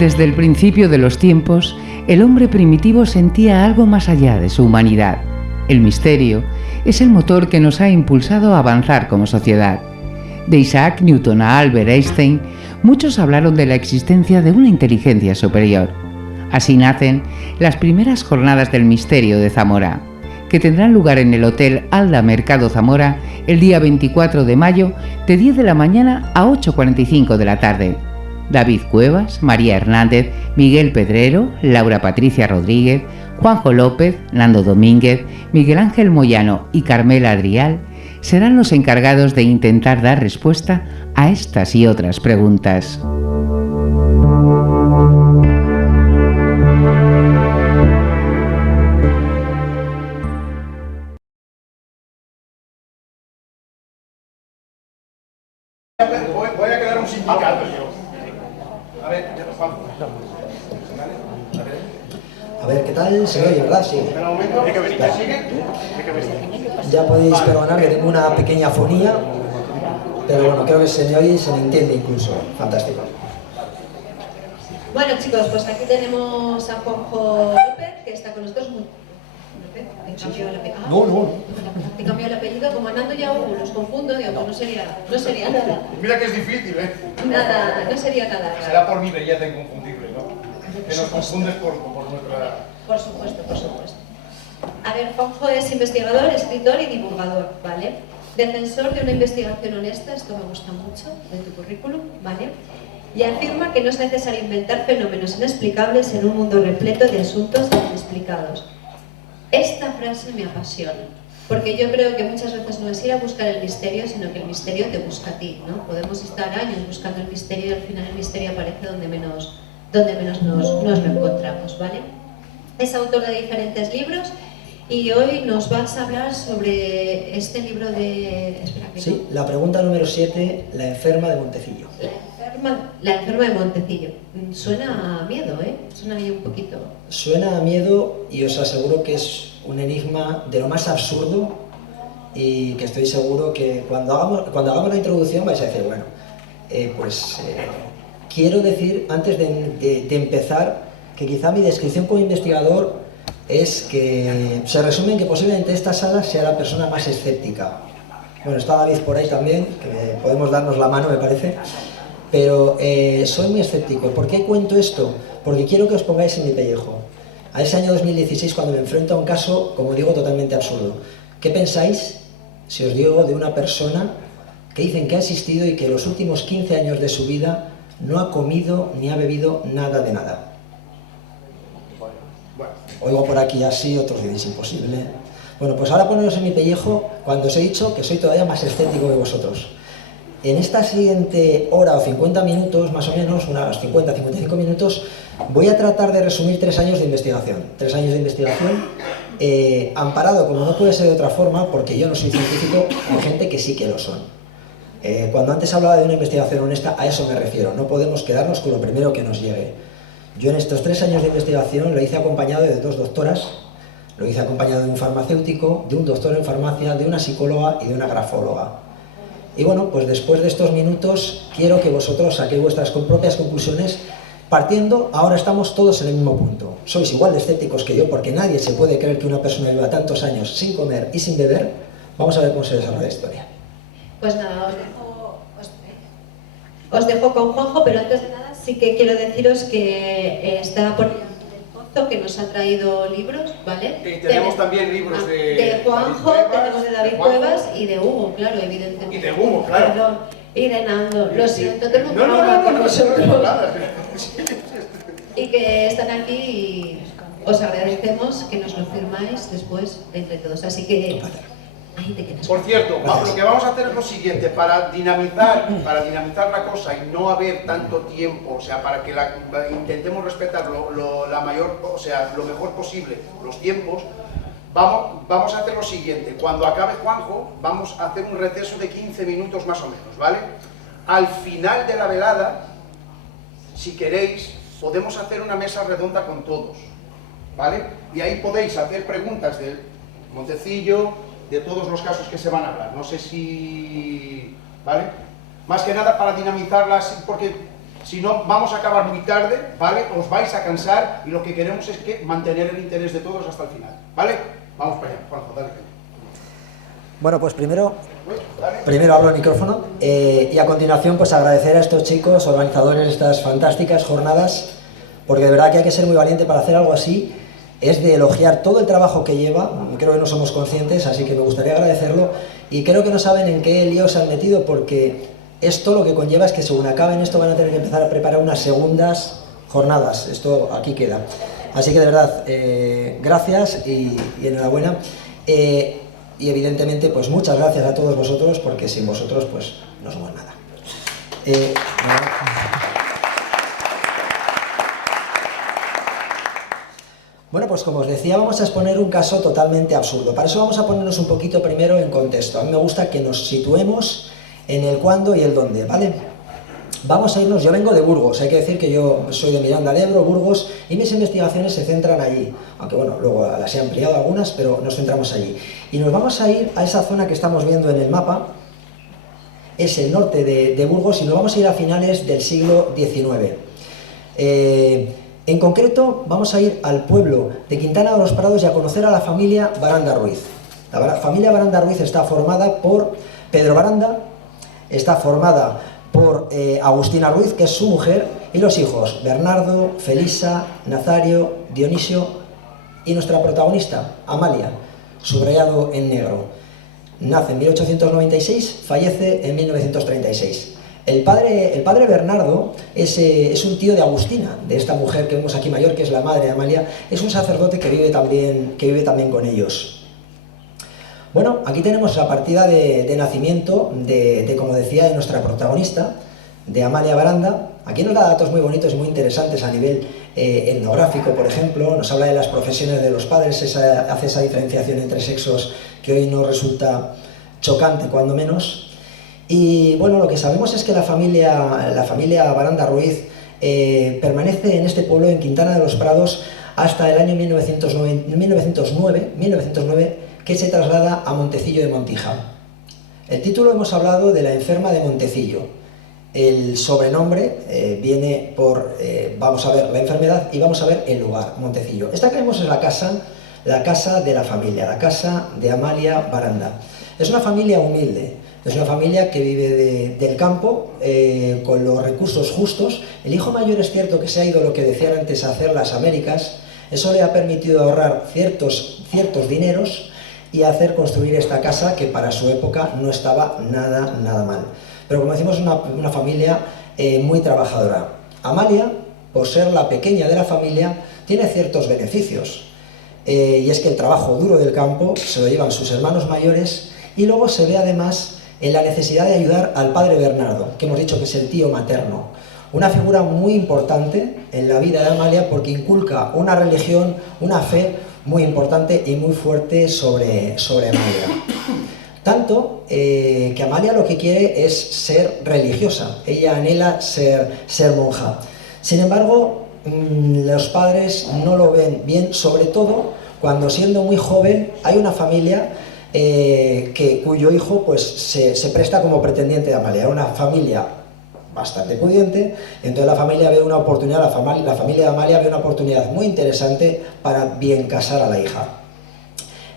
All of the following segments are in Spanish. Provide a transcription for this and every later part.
Desde el principio de los tiempos, el hombre primitivo sentía algo más allá de su humanidad. El misterio es el motor que nos ha impulsado a avanzar como sociedad. De Isaac Newton a Albert Einstein, muchos hablaron de la existencia de una inteligencia superior. Así nacen las primeras jornadas del misterio de Zamora, que tendrán lugar en el Hotel Alda Mercado Zamora el día 24 de mayo de 10 de la mañana a 8:45 de la tarde. David Cuevas, María Hernández, Miguel Pedrero, Laura Patricia Rodríguez, Juanjo López, Nando Domínguez, Miguel Ángel Moyano y Carmela Adrial serán los encargados de intentar dar respuesta a estas y otras preguntas. Voy a crear un sindicato yo. A ver, ¿qué tal? Se oye, ¿verdad? Sí. Espera un momento. Ya podéis perdonar que tengo una pequeña fonía, pero bueno, creo que se me oye y se me entiende incluso. Fantástico. Bueno, chicos, pues aquí tenemos a Juanjo López, que está con nosotros. ¿Te cambió el apellido? No. Te cambió el apellido, como Nando y Hugo, los confundo, digo, pues no sería nada. Mira que es difícil, ¿eh? Nada, no sería nada. Será por mi belleza inconfundible, ¿no? Que nos confundes por nuestra... Por supuesto. A ver, Juanjo es investigador, escritor y divulgador, ¿vale? Defensor de una investigación honesta, esto me gusta mucho, de tu currículum, ¿vale? Y afirma que no es necesario inventar fenómenos inexplicables en un mundo repleto de asuntos inexplicados. Esta frase me apasiona, porque yo creo que muchas veces no es ir a buscar el misterio, sino que el misterio te busca a ti, ¿no? Podemos estar años buscando el misterio y al final el misterio aparece donde menos nos lo encontramos, ¿vale? Es autor de diferentes libros y hoy nos vas a hablar sobre este libro de... Sí, la pregunta número 7, la enferma de Montecillo. La enferma de Montecillo. Suena a miedo, ¿eh? Suena ahí un poquito. Suena a miedo y os aseguro que es un enigma de lo más absurdo y que estoy seguro que cuando hagamos la introducción vais a decir, bueno, quiero decir, antes de empezar, que quizá mi descripción como investigador es que se resume en que posiblemente esta sala sea la persona más escéptica. Bueno, está David por ahí también, que podemos darnos la mano, me parece. Pero soy muy escéptico. ¿Por qué cuento esto? Porque quiero que os pongáis en mi pellejo. A ese año 2016, cuando me enfrento a un caso, como digo, totalmente absurdo. ¿Qué pensáis si os digo de una persona que dicen que ha existido y que los últimos 15 años de su vida no ha comido ni ha bebido nada de nada? Oigo por aquí así, otros dicen, es imposible. Bueno, pues ahora poneros en mi pellejo cuando os he dicho que soy todavía más escéptico que vosotros. En esta siguiente hora o 50 minutos, más o menos, unas 50-55 minutos, voy a tratar de resumir 3 años de investigación. 3 años de investigación amparado, como no puede ser de otra forma, porque yo no soy científico, hay gente que sí que lo son. Cuando antes hablaba de una investigación honesta, a eso me refiero. No podemos quedarnos con lo primero que nos llegue. Yo en estos 3 años de investigación lo hice acompañado de 2 doctoras, lo hice acompañado de un farmacéutico, de un doctor en farmacia, de una psicóloga y de una grafóloga. Y bueno, pues después de estos minutos quiero que vosotros saquéis vuestras propias conclusiones partiendo, ahora estamos todos en el mismo punto. Sois igual de escépticos que yo porque nadie se puede creer que una persona viva tantos años sin comer y sin beber. Vamos a ver cómo se desarrolla la historia. Pues nada, os dejo con Juanjo, pero antes de nada sí que quiero deciros que está por que nos ha traído libros, ¿vale? Y tenemos también libros de Juanjo, tenemos de David Cuevas y de Hugo, claro, evidentemente. Y de Hugo, claro. Perdón, y de Nando, lo siento, tengo un No, problema con vosotros. nada. Y que están aquí y os agradecemos que nos lo firmáis después entre todos, así que... Ahí te quedas. Por cierto, lo que vamos a hacer es lo siguiente, para dinamizar la cosa y no haber tanto tiempo, o sea, para que intentemos respetar lo mejor posible los tiempos, vamos a hacer lo siguiente. Cuando acabe Juanjo, vamos a hacer un receso de 15 minutos más o menos, ¿vale? Al final de la velada, si queréis, podemos hacer una mesa redonda con todos, ¿vale? Y ahí podéis hacer preguntas de Montecillo, de todos los casos que se van a hablar. No sé si... ¿vale? Más que nada para dinamizarlas, porque Si no, vamos a acabar muy tarde, ¿vale? Os vais a cansar y lo que queremos es que mantener el interés de todos hasta el final, ¿vale? Vamos para allá, Juanjo, dale. Bueno, pues primero abro el micrófono y a continuación pues agradecer a estos chicos, organizadores de estas fantásticas jornadas, porque de verdad que hay que ser muy valiente para hacer algo así. Es de elogiar todo el trabajo que lleva, creo que no somos conscientes, así que me gustaría agradecerlo, y creo que no saben en qué lío se han metido, porque esto lo que conlleva es que según acaben esto van a tener que empezar a preparar unas segundas jornadas, esto aquí queda. Así que de verdad, gracias y enhorabuena. Y evidentemente, pues muchas gracias a todos vosotros, porque sin vosotros, pues no somos nada. Bueno, pues como os decía, vamos a exponer un caso totalmente absurdo. Para eso vamos a ponernos un poquito primero en contexto. A mí me gusta que nos situemos en el cuándo y el dónde, ¿vale? Vamos a irnos, yo vengo de Burgos, hay que decir que yo soy de Miranda de Ebro, Burgos, y mis investigaciones se centran allí, aunque bueno, luego las he ampliado algunas, pero nos centramos allí. Y nos vamos a ir a esa zona que estamos viendo en el mapa, es el norte de Burgos, y nos vamos a ir a finales del siglo XIX. En concreto, vamos a ir al pueblo de Quintana de los Prados y a conocer a la familia Baranda Ruiz. La familia Baranda Ruiz está formada por Pedro Baranda, está formada por Agustina Ruiz, que es su mujer, y los hijos Bernardo, Felisa, Nazario, Dionisio y nuestra protagonista, Amalia, subrayado en negro. Nace en 1896, fallece en 1936. El padre Bernardo es un tío de Agustina, de esta mujer que vemos aquí mayor, que es la madre de Amalia, es un sacerdote que vive también con ellos. Bueno, aquí tenemos la partida de nacimiento de, como decía, de nuestra protagonista, de Amalia Baranda. Aquí nos da datos muy bonitos y muy interesantes a nivel etnográfico, por ejemplo. Nos habla de las profesiones de los padres, hace esa diferenciación entre sexos que hoy nos resulta chocante, cuando menos. Y bueno, lo que sabemos es que la familia Baranda Ruiz permanece en este pueblo, en Quintana de los Prados, hasta el año 1909, que se traslada a Montecillo de Montija. El título hemos hablado de la enferma de Montecillo. El sobrenombre viene por, vamos a ver la enfermedad y vamos a ver el lugar, Montecillo. Esta que vemos es la casa de la familia, la casa de Amalia Baranda. Es una familia humilde, es una familia que vive del campo, con los recursos justos. El hijo mayor es cierto que se ha ido, lo que decían antes, a hacer las Américas. Eso le ha permitido ahorrar ciertos dineros y hacer construir esta casa que para su época no estaba nada mal. Pero como decimos, una familia muy trabajadora. Amalia, por ser la pequeña de la familia, tiene ciertos beneficios. Y es que el trabajo duro del campo se lo llevan sus hermanos mayores, y luego se ve además en la necesidad de ayudar al padre Bernardo, que hemos dicho que es el tío materno. Una figura muy importante en la vida de Amalia porque inculca una religión, una fe muy importante y muy fuerte sobre Amalia. Tanto que Amalia lo que quiere es ser religiosa, ella anhela ser monja. Sin embargo, los padres no lo ven bien, sobre todo cuando siendo muy joven hay una familia cuyo hijo pues, se presta como pretendiente de Amalia. Era una familia bastante pudiente, entonces la familia ve una oportunidad, la familia de Amalia ve una oportunidad muy interesante para bien casar a la hija.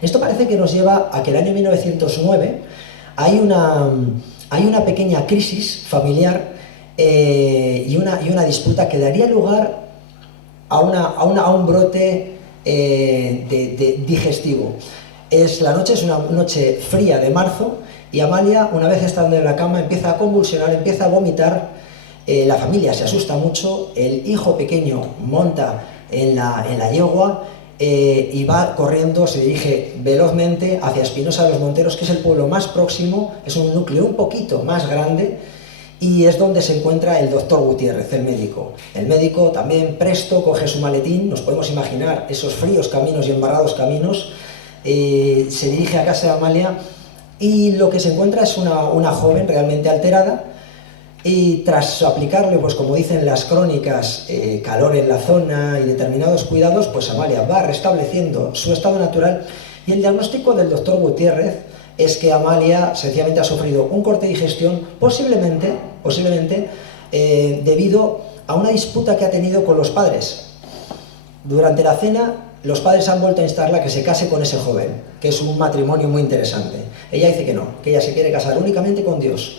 Esto parece que nos lleva a que el año 1909 hay una pequeña crisis familiar y una disputa que daría lugar a un brote digestivo. La noche es una noche fría de marzo y Amalia, una vez estando en la cama, empieza a convulsionar, empieza a vomitar. La familia se asusta mucho, el hijo pequeño monta en la yegua y va corriendo, se dirige velozmente hacia Espinosa de los Monteros, que es el pueblo más próximo, es un núcleo un poquito más grande, y es donde se encuentra el doctor Gutiérrez, el médico. El médico también presto coge su maletín, nos podemos imaginar esos fríos caminos y embarrados caminos, se dirige a casa de Amalia y lo que se encuentra es una joven realmente alterada, y tras aplicarle, pues como dicen las crónicas, calor en la zona y determinados cuidados, pues Amalia va restableciendo su estado natural, y el diagnóstico del doctor Gutiérrez es que Amalia sencillamente ha sufrido un corte de digestión, posiblemente debido a una disputa que ha tenido con los padres. Durante la cena, los padres han vuelto a instarla que se case con ese joven, que es un matrimonio muy interesante. Ella dice que no, que ella se quiere casar únicamente con Dios.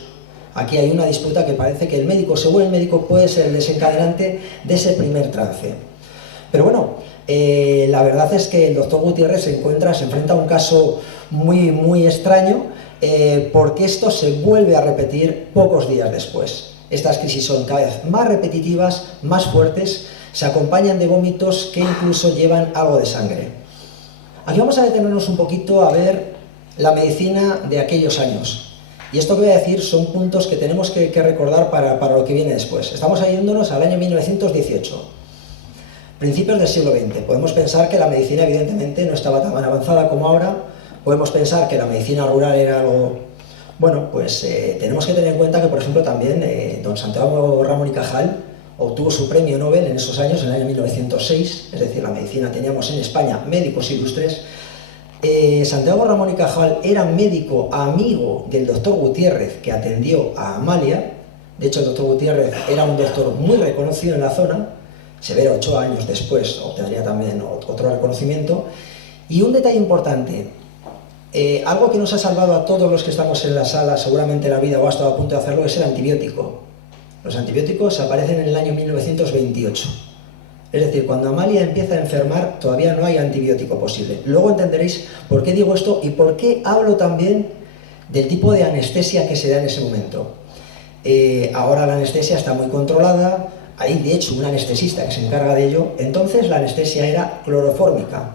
Aquí hay una disputa que parece que el médico, según el médico, puede ser el desencadenante de ese primer trance. Pero bueno, la verdad es que el doctor Gutiérrez se enfrenta a un caso muy extraño, porque esto se vuelve a repetir pocos días después. Estas crisis son cada vez más repetitivas, más fuertes, se acompañan de vómitos que incluso llevan algo de sangre. Aquí vamos a detenernos un poquito a ver la medicina de aquellos años. Y esto que voy a decir son puntos que tenemos que recordar para lo que viene después. Estamos yéndonos al año 1918, principios del siglo XX. Podemos pensar que la medicina evidentemente no estaba tan avanzada como ahora. Podemos pensar que la medicina rural era algo... Bueno, pues tenemos que tener en cuenta que, por ejemplo, también don Santiago Ramón y Cajal obtuvo su premio Nobel en esos años, en el año 1906, es decir, la medicina, teníamos en España médicos ilustres. Santiago Ramón y Cajal era médico amigo del doctor Gutiérrez, que atendió a Amalia. De hecho, el doctor Gutiérrez era un doctor muy reconocido en la zona. Severo 8 años después obtendría también otro reconocimiento. Y un detalle importante, algo que nos ha salvado a todos los que estamos en la sala, seguramente la vida o ha estado a punto de hacerlo, es el antibiótico. Los antibióticos aparecen en el año 1928. Es decir, cuando Amalia empieza a enfermar, todavía no hay antibiótico posible. Luego entenderéis por qué digo esto y por qué hablo también del tipo de anestesia que se da en ese momento. Ahora la anestesia está muy controlada, hay de hecho un anestesista que se encarga de ello. Entonces la anestesia era clorofórmica.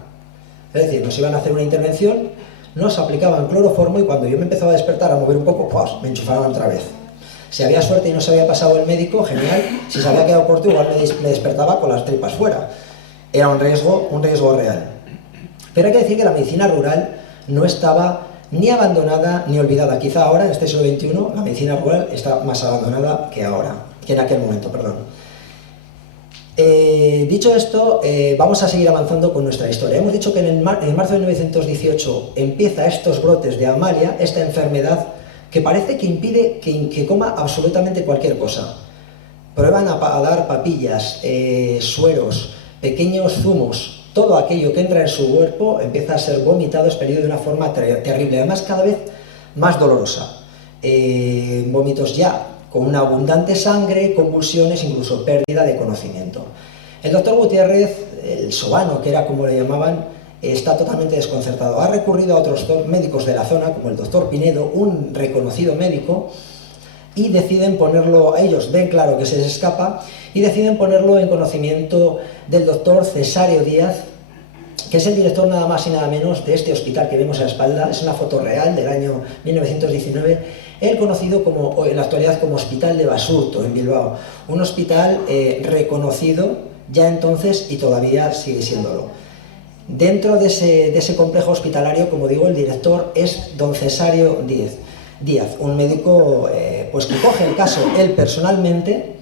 Es decir, nos iban a hacer una intervención, nos aplicaban cloroformo y cuando yo me empezaba a despertar, a mover un poco, pues me enchufaban otra vez. Si había suerte y no se había pasado el médico, genial. Si se había quedado corto, igual me despertaba con las tripas fuera. Era un riesgo real. Pero hay que decir que la medicina rural no estaba ni abandonada ni olvidada. Quizá ahora, en este siglo XXI, la medicina rural está más abandonada que en aquel momento, perdón. Dicho esto, vamos a seguir avanzando con nuestra historia. Hemos dicho que en marzo de 1918 empieza estos brotes de Amalia, esta enfermedad que parece que impide que coma absolutamente cualquier cosa. Prueban a dar papillas, sueros, pequeños zumos, todo aquello que entra en su cuerpo empieza a ser vomitado, expelido de una forma terrible, además cada vez más dolorosa. Vómitos ya con una abundante sangre, convulsiones, incluso pérdida de conocimiento. El doctor Gutiérrez, el sobano, que era como le llamaban, está totalmente desconcertado. Ha recurrido a otros médicos de la zona, como el doctor Pinedo, un reconocido médico, y deciden ponerlo, ellos ven claro que se les escapa, y deciden ponerlo en conocimiento del doctor Cesario Díaz, que es el director nada más y nada menos de este hospital que vemos a la espalda. Es una foto real del año 1919, él conocido como, en la actualidad como Hospital de Basurto, en Bilbao, un hospital reconocido ya entonces y todavía sigue siéndolo. Dentro de ese complejo hospitalario, como digo, el director es don Cesario Díaz, un médico pues que coge el caso él personalmente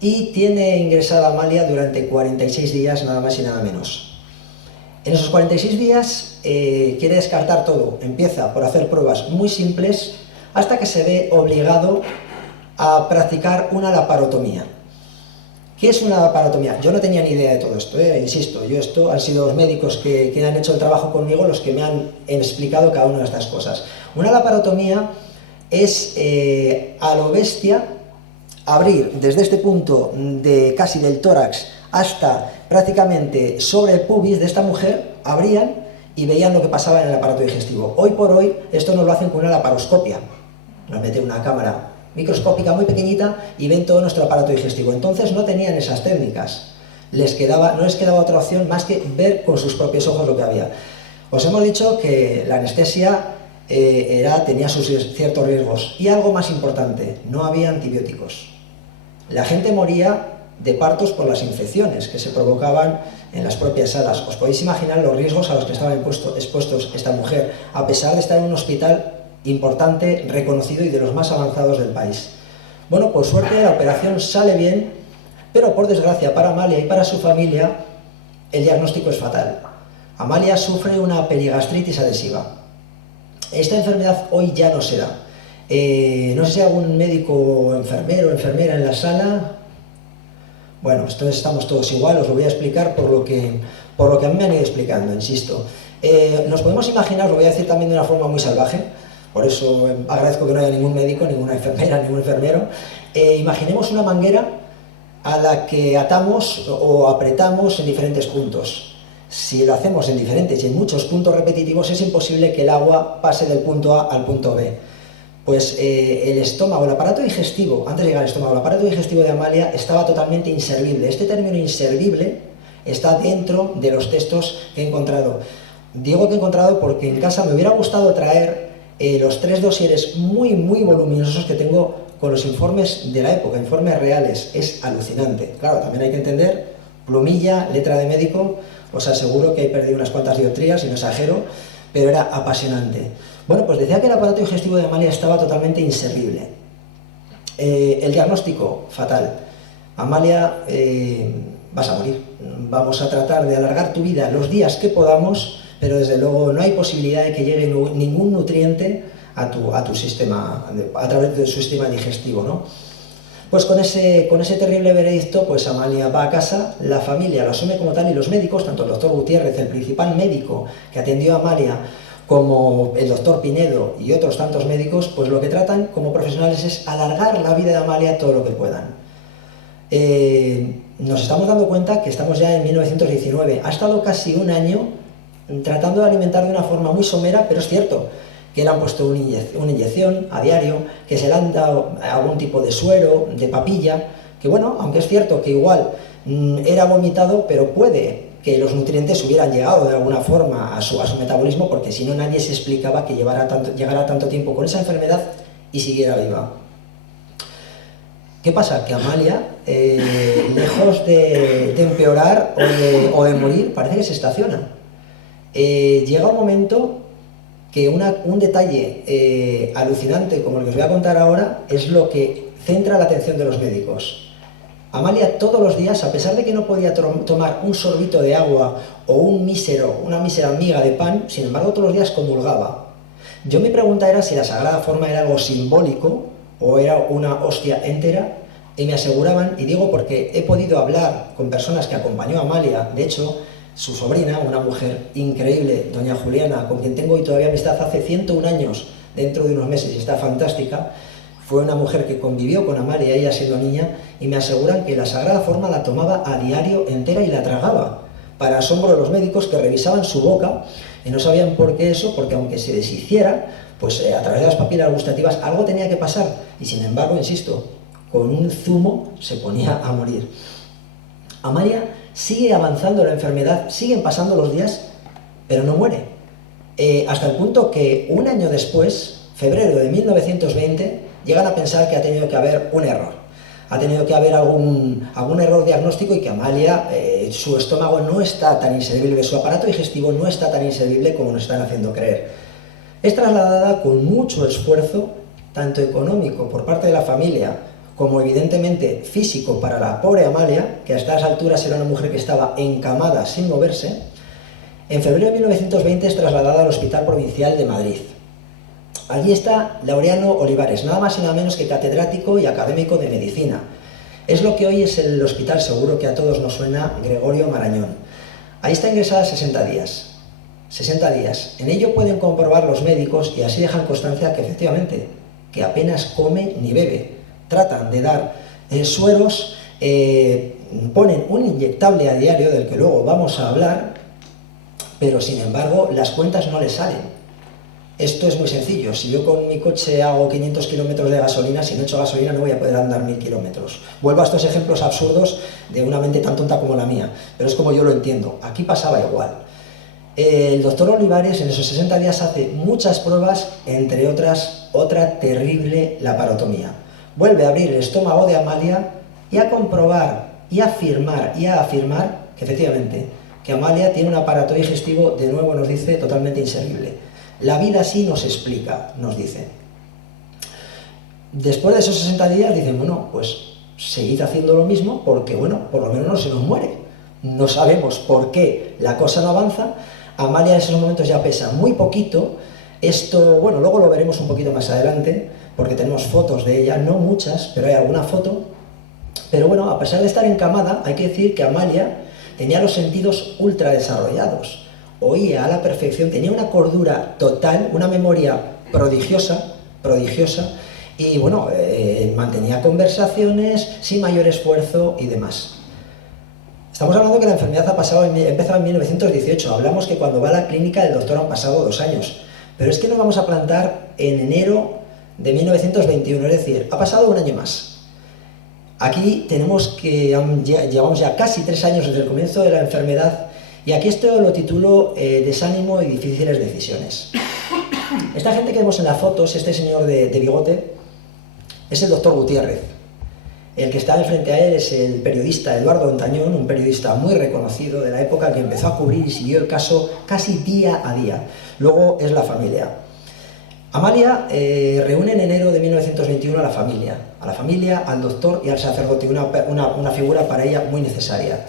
y tiene ingresada a Amalia durante 46 días, nada más y nada menos. En esos 46 días quiere descartar todo, empieza por hacer pruebas muy simples hasta que se ve obligado a practicar una laparotomía. ¿Qué es una laparotomía? Yo no tenía ni idea de todo esto, insisto, han sido los médicos que han hecho el trabajo conmigo los que me han explicado cada una de estas cosas. Una laparotomía es a lo bestia abrir desde este punto de casi del tórax hasta prácticamente sobre el pubis de esta mujer, abrían y veían lo que pasaba en el aparato digestivo. Hoy por hoy esto nos lo hacen con una laparoscopia, nos mete una cámara microscópica muy pequeñita y ven todo nuestro aparato digestivo. Entonces no tenían esas técnicas, no les quedaba otra opción más que ver con sus propios ojos lo que había. Os hemos dicho que la anestesia tenía sus ciertos riesgos y algo más importante, no había antibióticos. La gente moría de partos por las infecciones que se provocaban en las propias salas. Os podéis imaginar los riesgos a los que estaba expuestos esta mujer, a pesar de estar en un hospital importante, reconocido y de los más avanzados del país. Bueno, por suerte la operación sale bien, pero por desgracia para Amalia y para su familia el diagnóstico es fatal. Amalia sufre una perigastritis adhesiva. Esta enfermedad hoy ya no se da. No sé si hay algún médico o enfermero o enfermera en la sala. Bueno, entonces estamos todos igual, os lo voy a explicar por lo que a mí me han ido explicando, insisto. Nos podemos imaginar, os lo voy a decir también de una forma muy salvaje, por eso agradezco que no haya ningún médico, ninguna enfermera, ningún enfermero. Imaginemos una manguera a la que atamos o apretamos en diferentes puntos. Si lo hacemos en diferentes y en muchos puntos repetitivos, es imposible que el agua pase del punto A al punto B. Pues el estómago, el aparato digestivo, antes de llegar al estómago, el aparato digestivo de Amalia estaba totalmente inservible. Este término inservible está dentro de los textos que he encontrado. Digo que he encontrado porque en casa me hubiera gustado traer los 3 dosieres muy voluminosos que tengo con los informes de la época, informes reales. Es alucinante. Claro, también hay que entender, plumilla, letra de médico, os aseguro que he perdido unas cuantas dioptrías, y no exagero, pero era apasionante. Bueno, pues decía que el aparato digestivo de Amalia estaba totalmente inservible. El diagnóstico, fatal. Amalia, vas a morir. Vamos a tratar de alargar tu vida los días que podamos, pero desde luego no hay posibilidad de que llegue ningún nutriente a tu sistema, a través de su sistema digestivo, ¿no? Pues con ese terrible veredicto, pues Amalia va a casa, la familia lo asume como tal, y los médicos, tanto el doctor Gutiérrez, el principal médico que atendió a Amalia, como el doctor Pinedo y otros tantos médicos, pues lo que tratan como profesionales es alargar la vida de Amalia todo lo que puedan. Nos estamos dando cuenta que estamos ya en 1919, ha estado casi un año tratando de alimentar de una forma muy somera, pero es cierto que le han puesto una inyección a diario, que se le han dado algún tipo de suero, de papilla, que bueno, aunque es cierto que igual era vomitado, pero puede que los nutrientes hubieran llegado de alguna forma a su metabolismo, porque si no nadie se explicaba que llegara tanto tiempo con esa enfermedad y siguiera viva. ¿Qué pasa? Que Amalia, lejos de empeorar o de morir, parece que se estaciona. Llega un momento que un detalle alucinante como el que os voy a contar ahora es lo que centra la atención de los médicos. Amalia todos los días, a pesar de que no podía tomar un sorbito de agua o una mísera miga de pan, sin embargo todos los días comulgaba. Yo mi pregunta era si la Sagrada Forma era algo simbólico o era una hostia entera, y me aseguraban, y digo porque he podido hablar con personas que acompañó a Amalia, de hecho, su sobrina, una mujer increíble, doña Juliana, con quien tengo hoy todavía amistad hace 101 años, dentro de unos meses, y está fantástica. Fue una mujer que convivió con Amalia, ella siendo niña, y me aseguran que la Sagrada Forma la tomaba a diario entera y la tragaba, para asombro de los médicos que revisaban su boca y no sabían por qué eso, porque aunque se deshiciera, pues a través de las papilas gustativas algo tenía que pasar, y sin embargo, insisto, con un zumo se ponía a morir. Amalia sigue avanzando la enfermedad, siguen pasando los días, pero no muere. Hasta el punto que un año después, febrero de 1920, llegan a pensar que ha tenido que haber un error. Ha tenido que haber algún error diagnóstico, y que Amalia, su estómago no está tan inservible, su aparato digestivo no está tan inservible como nos están haciendo creer. Es trasladada con mucho esfuerzo, tanto económico por parte de la familia, como evidentemente físico para la pobre Amalia, que a estas alturas era una mujer que estaba encamada sin moverse. En febrero de 1920 es trasladada al Hospital Provincial de Madrid. Allí está Laureano Olivares, nada más y nada menos que catedrático y académico de medicina. Es lo que hoy es el hospital, seguro que a todos nos suena, Gregorio Marañón. Ahí está ingresada 60 días. 60 días. En ello pueden comprobar los médicos, y así dejan constancia, que efectivamente, que apenas come ni bebe. Tratan de dar sueros, ponen un inyectable a diario, del que luego vamos a hablar, pero sin embargo las cuentas no les salen. Esto es muy sencillo. Si yo con mi coche hago 500 kilómetros de gasolina, si no echo gasolina no voy a poder andar 1000 kilómetros. Vuelvo a estos ejemplos absurdos de una mente tan tonta como la mía, pero es como yo lo entiendo. Aquí pasaba igual. El doctor Olivares en esos 60 días hace muchas pruebas, entre otras, otra terrible laparotomía. Vuelve a abrir el estómago de Amalia y a comprobar y a afirmar que efectivamente que Amalia tiene un aparato digestivo, de nuevo nos dice, totalmente inservible. La vida así nos explica, nos dice. Después de esos 60 días dicen, bueno, pues seguid haciendo lo mismo, porque bueno, por lo menos no se nos muere. No sabemos por qué la cosa no avanza. Amalia en esos momentos ya pesa muy poquito. Esto, bueno, luego lo veremos un poquito más adelante, porque tenemos fotos de ella, no muchas, pero hay alguna foto. Pero bueno, a pesar de estar encamada, hay que decir que Amalia tenía los sentidos ultra desarrollados, oía a la perfección, tenía una cordura total, una memoria prodigiosa, y bueno, mantenía conversaciones sin mayor esfuerzo y demás. Estamos hablando que la enfermedad ha empezado en 1918, hablamos que cuando va a la clínica del doctor han pasado 2 años, pero es que nos vamos a plantar en enero de 1921, es decir, ha pasado 1 año más. Aquí tenemos que llevamos ya casi 3 años desde el comienzo de la enfermedad, y aquí esto lo titulo desánimo y difíciles decisiones. Esta gente que vemos en las fotos, este señor de bigote, es el doctor Gutiérrez. El que está enfrente a él es el periodista Eduardo Ontañón, un periodista muy reconocido de la época que empezó a cubrir y siguió el caso casi día a día. Luego es la familia. Amalia reúne en enero de 1921 a la familia, al doctor y al sacerdote, una figura para ella muy necesaria.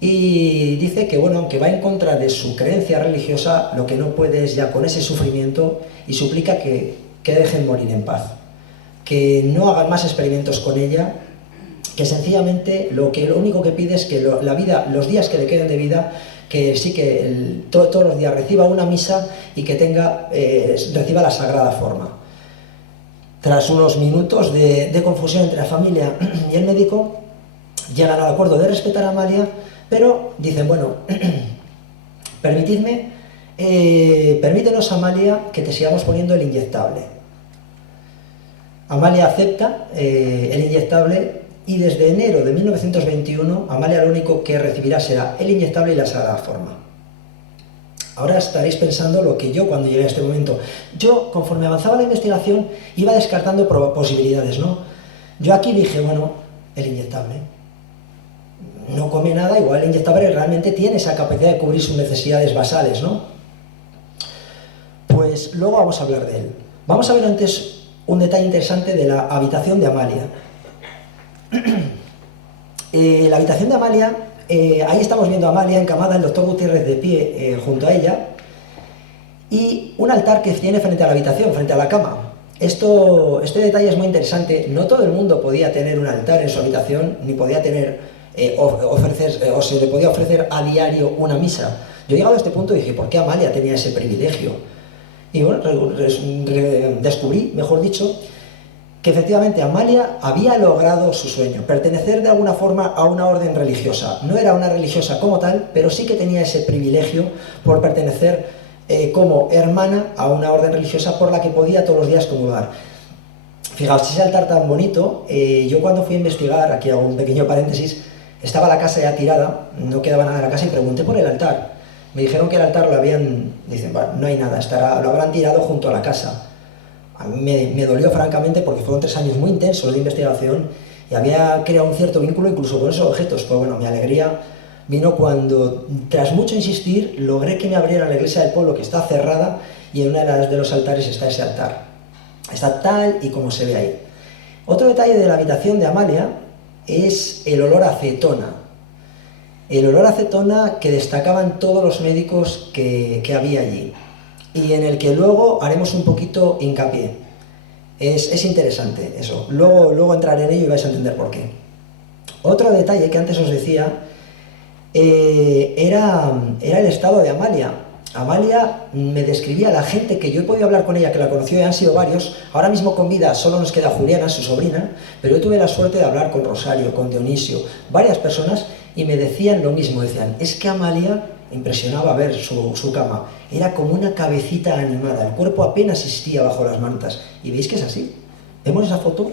Y dice que, bueno, aunque va en contra de su creencia religiosa, lo que no puede es ya con ese sufrimiento, y suplica que dejen morir en paz, que no hagan más experimentos con ella, que sencillamente lo único que pide es que los días que le queden de vida, que sí que todos los días reciba una misa y que reciba la sagrada forma. Tras unos minutos de confusión entre la familia y el médico, llegan al acuerdo de respetar a Amalia, pero dicen, bueno, permítenos, Amalia, que te sigamos poniendo el inyectable. Amalia acepta el inyectable, y desde enero de 1921 Amalia lo único que recibirá será el inyectable y la sagrada forma. Ahora estaréis pensando lo que yo cuando llegué a este momento. Yo, conforme avanzaba la investigación, iba descartando posibilidades, ¿no? Yo aquí dije, bueno, el inyectable. No come nada, igual el inyectable realmente tiene esa capacidad de cubrir sus necesidades basales, ¿no? Pues luego vamos a hablar de él. Vamos a ver antes un detalle interesante de la habitación de Amalia. La habitación de Amalia, ahí estamos viendo a Amalia encamada, el doctor Gutiérrez de pie junto a ella, y un altar que tiene frente a la habitación, frente a la cama. Este detalle es muy interesante. No todo el mundo podía tener un altar en su habitación, ni podía tener o se le podía ofrecer a diario una misa. Yo he llegado a este punto y dije, ¿por qué Amalia tenía ese privilegio? Y bueno, descubrí, mejor dicho, que efectivamente Amalia había logrado su sueño, pertenecer de alguna forma a una orden religiosa. No era una religiosa como tal, pero sí que tenía ese privilegio por pertenecer como hermana a una orden religiosa por la que podía todos los días comulgar. Fijaos, ese altar tan bonito, yo cuando fui a investigar, aquí hago un pequeño paréntesis, estaba la casa ya tirada, no quedaba nada en la casa, y pregunté por el altar. Me dijeron que el altar lo habían, dicen, bueno, no hay nada, lo habrán tirado junto a la casa. A mí me dolió francamente porque fueron 3 años muy intensos de investigación y había creado un cierto vínculo incluso con esos objetos. Pues bueno, mi alegría vino cuando, tras mucho insistir, logré que me abrieran la iglesia del pueblo, que está cerrada, y en uno de los altares está ese altar. Está tal y como se ve ahí. Otro detalle de la habitación de Amalia es el olor a acetona. El olor a acetona que destacaban todos los médicos que había allí, y en el que luego haremos un poquito hincapié. Es interesante eso. Luego entraré en ello y vais a entender por qué. Otro detalle que antes os decía era el estado de Amalia. Amalia me describía, la gente que yo he podido hablar con ella, que la conoció y han sido varios, ahora mismo con vida solo nos queda Juliana, su sobrina, pero yo tuve la suerte de hablar con Rosario, con Dionisio, varias personas, y me decían lo mismo, decían, es que Amalia impresionaba ver su cama, era como una cabecita animada, el cuerpo apenas existía bajo las mantas, y veis que es así. ¿Vemos esa foto?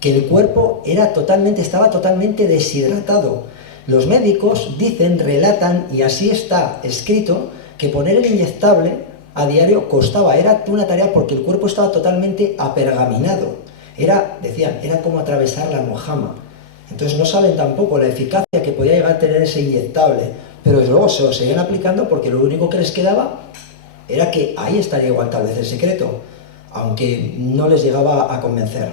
Que el cuerpo estaba totalmente deshidratado. Los médicos dicen, relatan, y así está escrito, que poner el inyectable a diario costaba, era una tarea porque el cuerpo estaba totalmente apergaminado. Decían, era como atravesar la almohama. Entonces no saben tampoco la eficacia que podía llegar a tener ese inyectable, pero desde luego se lo seguían aplicando porque lo único que les quedaba era que ahí estaría igual tal vez el secreto, aunque no les llegaba a convencer.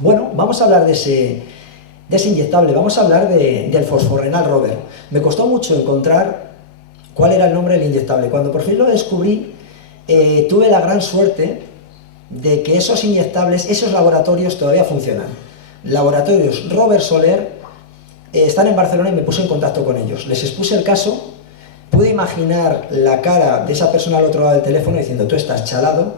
Bueno, vamos a hablar de ese inyectable, vamos a hablar del fosforrenal Robert. Me costó mucho encontrar cuál era el nombre del inyectable. Cuando por fin lo descubrí, tuve la gran suerte de que esos inyectables, esos laboratorios todavía funcionan. Laboratorios Robert Soler están en Barcelona y me puse en contacto con ellos. Les expuse el caso, pude imaginar la cara de esa persona al otro lado del teléfono diciendo, tú estás chalado,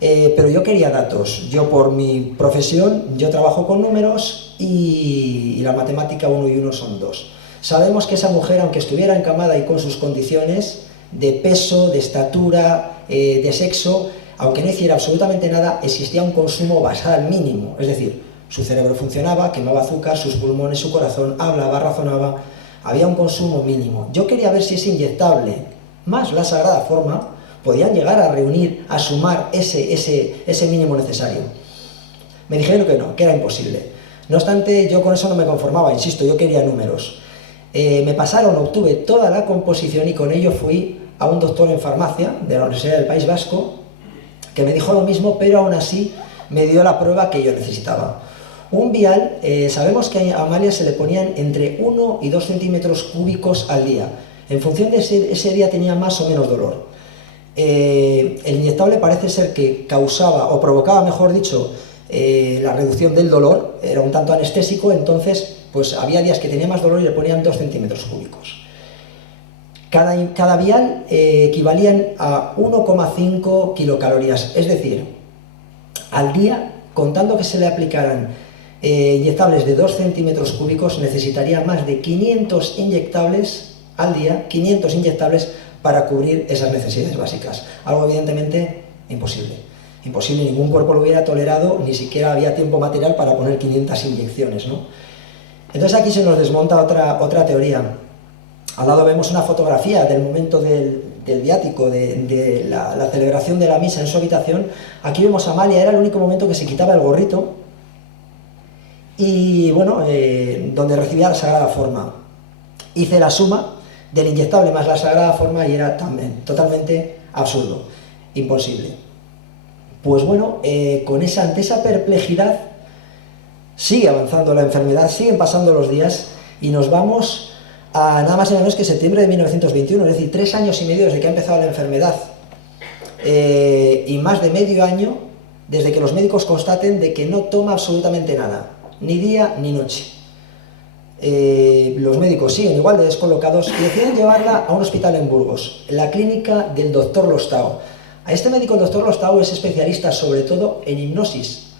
pero yo quería datos. Yo por mi profesión, yo trabajo con números y la matemática 1 y 1 son 2. Sabemos que esa mujer, aunque estuviera encamada y con sus condiciones de peso, de estatura, de sexo, aunque no hiciera absolutamente nada, existía un consumo basal al mínimo. Es decir, su cerebro funcionaba, quemaba azúcar, sus pulmones, su corazón, hablaba, razonaba, había un consumo mínimo. Yo quería ver si ese inyectable más la sagrada forma podían llegar a reunir, a sumar ese mínimo necesario. Me dijeron que no, que era imposible. No obstante, yo con eso no me conformaba, insisto, yo quería números. Me pasaron, obtuve toda la composición y con ello fui a un doctor en farmacia de la Universidad del País Vasco que me dijo lo mismo, pero aún así me dio la prueba que yo necesitaba. Un vial, sabemos que a Amalia se le ponían entre 1 y 2 centímetros cúbicos al día. En función de ese día tenía más o menos dolor. El inyectable parece ser que causaba, o provocaba, mejor dicho, la reducción del dolor, era un tanto anestésico, entonces pues había días que tenía más dolor y le ponían 2 centímetros cúbicos. Cada vial equivalían a 1,5 kilocalorías, es decir, al día, contando que se le aplicaran inyectables de 2 centímetros cúbicos, necesitaría más de 500 inyectables al día, 500 inyectables para cubrir esas necesidades básicas. Algo evidentemente imposible. Imposible, ningún cuerpo lo hubiera tolerado, ni siquiera había tiempo material para poner 500 inyecciones, ¿no? Entonces aquí se nos desmonta otra teoría. Al lado vemos una fotografía del momento del viático, de la celebración de la misa en su habitación. Aquí vemos a Amalia, era el único momento que se quitaba el gorrito y, bueno, donde recibía la Sagrada Forma. Hice la suma del inyectable más la Sagrada Forma y era también totalmente absurdo, imposible. Pues bueno, ante esa perplejidad sigue avanzando la enfermedad, siguen pasando los días y nos vamos a nada más y nada menos que septiembre de 1921, es decir, 3 años y medio desde que ha empezado la enfermedad y más de medio año desde que los médicos constaten de que no toma absolutamente nada, ni día ni noche. Los médicos siguen igual de descolocados y deciden llevarla a un hospital en Burgos, la clínica del doctor Lostau. A este médico, el doctor Lostau, es especialista sobre todo en hipnosis,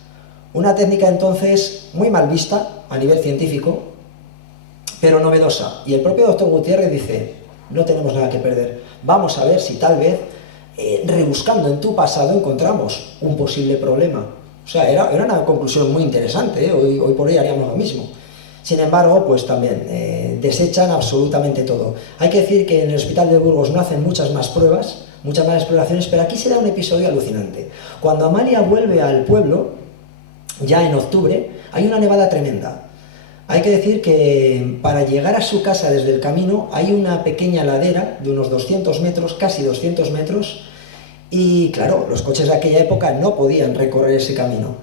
una técnica entonces muy mal vista a nivel científico, pero novedosa. Y el propio doctor Gutiérrez dice, no tenemos nada que perder, vamos a ver si tal vez, rebuscando en tu pasado, encontramos un posible problema. O sea, era una conclusión muy interesante, ¿eh? Hoy por hoy haríamos lo mismo. Sin embargo, pues también desechan absolutamente todo. Hay que decir que en el hospital de Burgos no hacen muchas más pruebas, muchas más exploraciones, pero aquí se da un episodio alucinante. Cuando Amalia vuelve al pueblo, ya en octubre, hay una nevada tremenda. Hay que decir que para llegar a su casa desde el camino hay una pequeña ladera de unos 200 metros, casi 200 metros, y claro, los coches de aquella época no podían recorrer ese camino.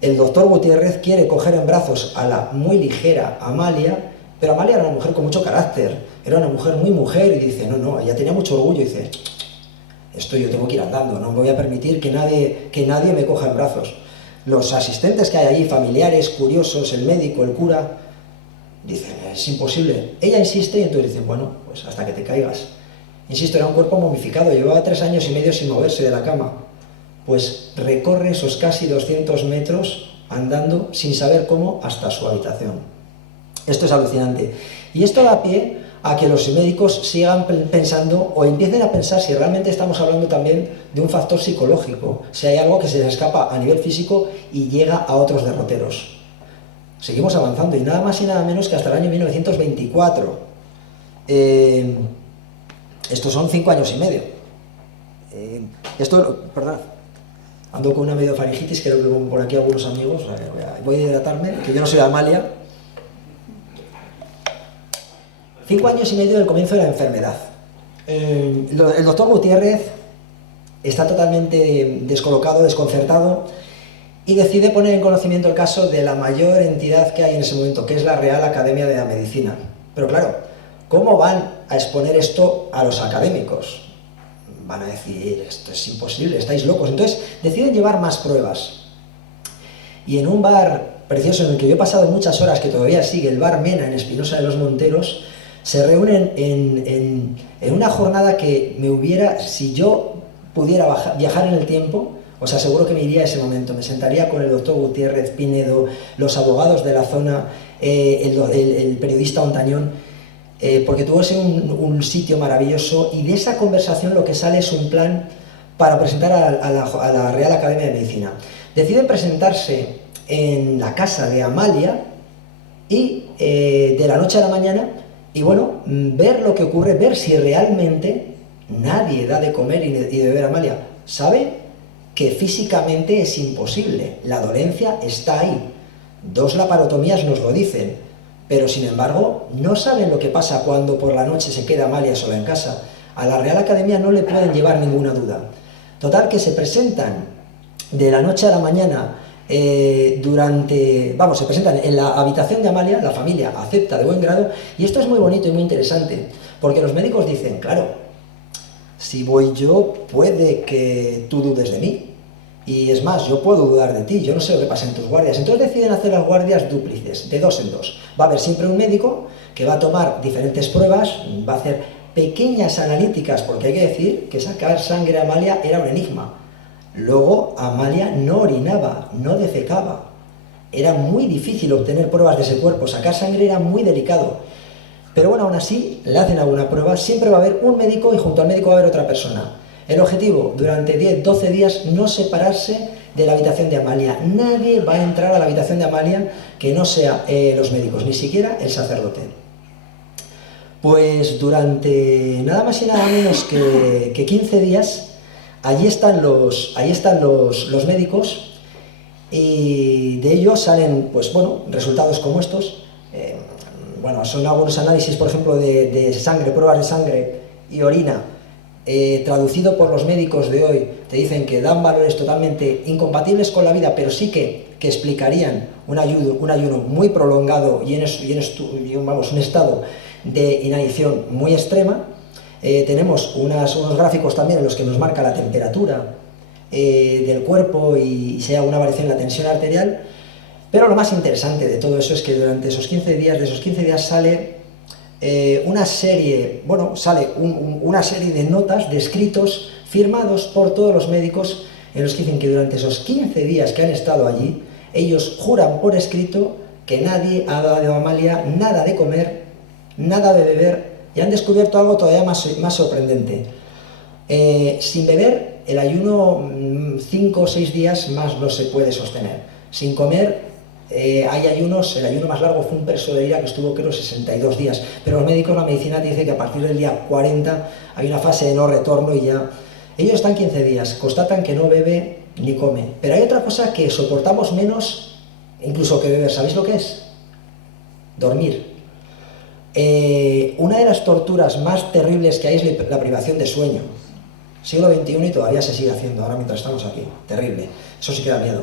El doctor Gutiérrez quiere coger en brazos a la muy ligera Amalia, pero Amalia era una mujer con mucho carácter, era una mujer muy mujer, y dice, no, ella tenía mucho orgullo, y dice, esto yo tengo que ir andando, no voy a permitir que nadie me coja en brazos. Los asistentes que hay allí, familiares, curiosos, el médico, el cura, dicen, es imposible. Ella insiste y entonces dicen, bueno, pues hasta que te caigas. Insisto, era un cuerpo momificado, llevaba 3 años y medio sin moverse de la cama. Pues recorre esos casi 200 metros andando sin saber cómo hasta su habitación. Esto es alucinante. Y esto da pie a que los médicos sigan pensando o empiecen a pensar si realmente estamos hablando también de un factor psicológico, si hay algo que se les escapa a nivel físico y llega a otros derroteros. Seguimos avanzando y nada más y nada menos que hasta el año 1924. Estos son 5 años y medio. Perdón, ando con una medio faringitis, creo que por aquí algunos amigos, voy a hidratarme, que yo no soy Amalia. 5 años y medio del comienzo de la enfermedad. El doctor Gutiérrez está totalmente descolocado, desconcertado, y decide poner en conocimiento el caso de la mayor entidad que hay en ese momento, que es la Real Academia de la Medicina. Pero claro, ¿cómo van a exponer esto a los académicos? van a decir, esto es imposible, estáis locos. Entonces deciden llevar más pruebas. Y en un bar precioso en el que yo he pasado muchas horas, que todavía sigue, el bar Mena en Espinosa de los Monteros, se reúnen en una jornada que me hubiera, si yo pudiera viajar en el tiempo, os aseguro que me iría a ese momento, me sentaría con el doctor Gutiérrez, Pinedo, los abogados de la zona, el periodista Ontañón, porque tuvo ese un sitio maravilloso, y de esa conversación lo que sale es un plan para presentar a la Real Academia de Medicina. Deciden presentarse en la casa de Amalia y de la noche a la mañana, y bueno, ver lo que ocurre, ver si realmente nadie da de comer y de beber a Amalia. Sabe que físicamente es imposible, la dolencia está ahí, 2 laparotomías nos lo dicen, pero sin embargo no saben lo que pasa cuando por la noche se queda Amalia sola en casa. A la Real Academia no le pueden llevar ninguna duda. Total, que se presentan de la noche a la mañana, se presentan en la habitación de Amalia, la familia acepta de buen grado, y esto es muy bonito y muy interesante, porque los médicos dicen, claro, si voy yo, puede que tú dudes de mí, y es más, yo puedo dudar de ti, yo no sé lo que pasa en tus guardias. Entonces deciden hacer las guardias dúplices, de 2 en 2. Va a haber siempre un médico que va a tomar diferentes pruebas, va a hacer pequeñas analíticas, porque hay que decir que sacar sangre a Amalia era un enigma. Luego Amalia no orinaba, no defecaba, era muy difícil obtener pruebas de ese cuerpo, sacar sangre era muy delicado. Pero bueno, aún así, le hacen alguna prueba, siempre va a haber un médico y junto al médico va a haber otra persona. El objetivo, durante 10-12 días, no separarse de la habitación de Amalia. Nadie va a entrar a la habitación de Amalia que no sea los médicos, ni siquiera el sacerdote. Pues durante nada más y nada menos que 15 días, allí están los médicos, y de ellos salen, pues bueno, resultados como estos. Son algunos análisis, por ejemplo, de sangre, pruebas de sangre y orina, traducido por los médicos de hoy, te dicen que dan valores totalmente incompatibles con la vida, pero sí que explicarían un ayuno muy prolongado y un estado de inanición muy extrema. Tenemos unos gráficos también en los que nos marca la temperatura del cuerpo y si hay alguna variación en la tensión arterial. Pero lo más interesante de todo eso es que durante esos 15 días, sale una serie de notas, de escritos firmados por todos los médicos, en los que dicen que durante esos 15 días que han estado allí, ellos juran por escrito que nadie ha dado a Amalia nada de comer, nada de beber, y han descubierto algo todavía más sorprendente. Sin beber, el ayuno 5 o 6 días más no se puede sostener. Sin comer, hay ayunos, el ayuno más largo fue un preso de Ira que estuvo creo 62 días, pero los médicos, la medicina dice que a partir del día 40 hay una fase de no retorno y ya. Ellos están 15 días, constatan que no bebe ni come, pero hay otra cosa que soportamos menos incluso que beber. ¿Sabéis lo que es? Dormir. Una de las torturas más terribles que hay es la privación de sueño. Siglo XXI y todavía se sigue haciendo, ahora mientras estamos aquí. Terrible. Eso sí que da miedo.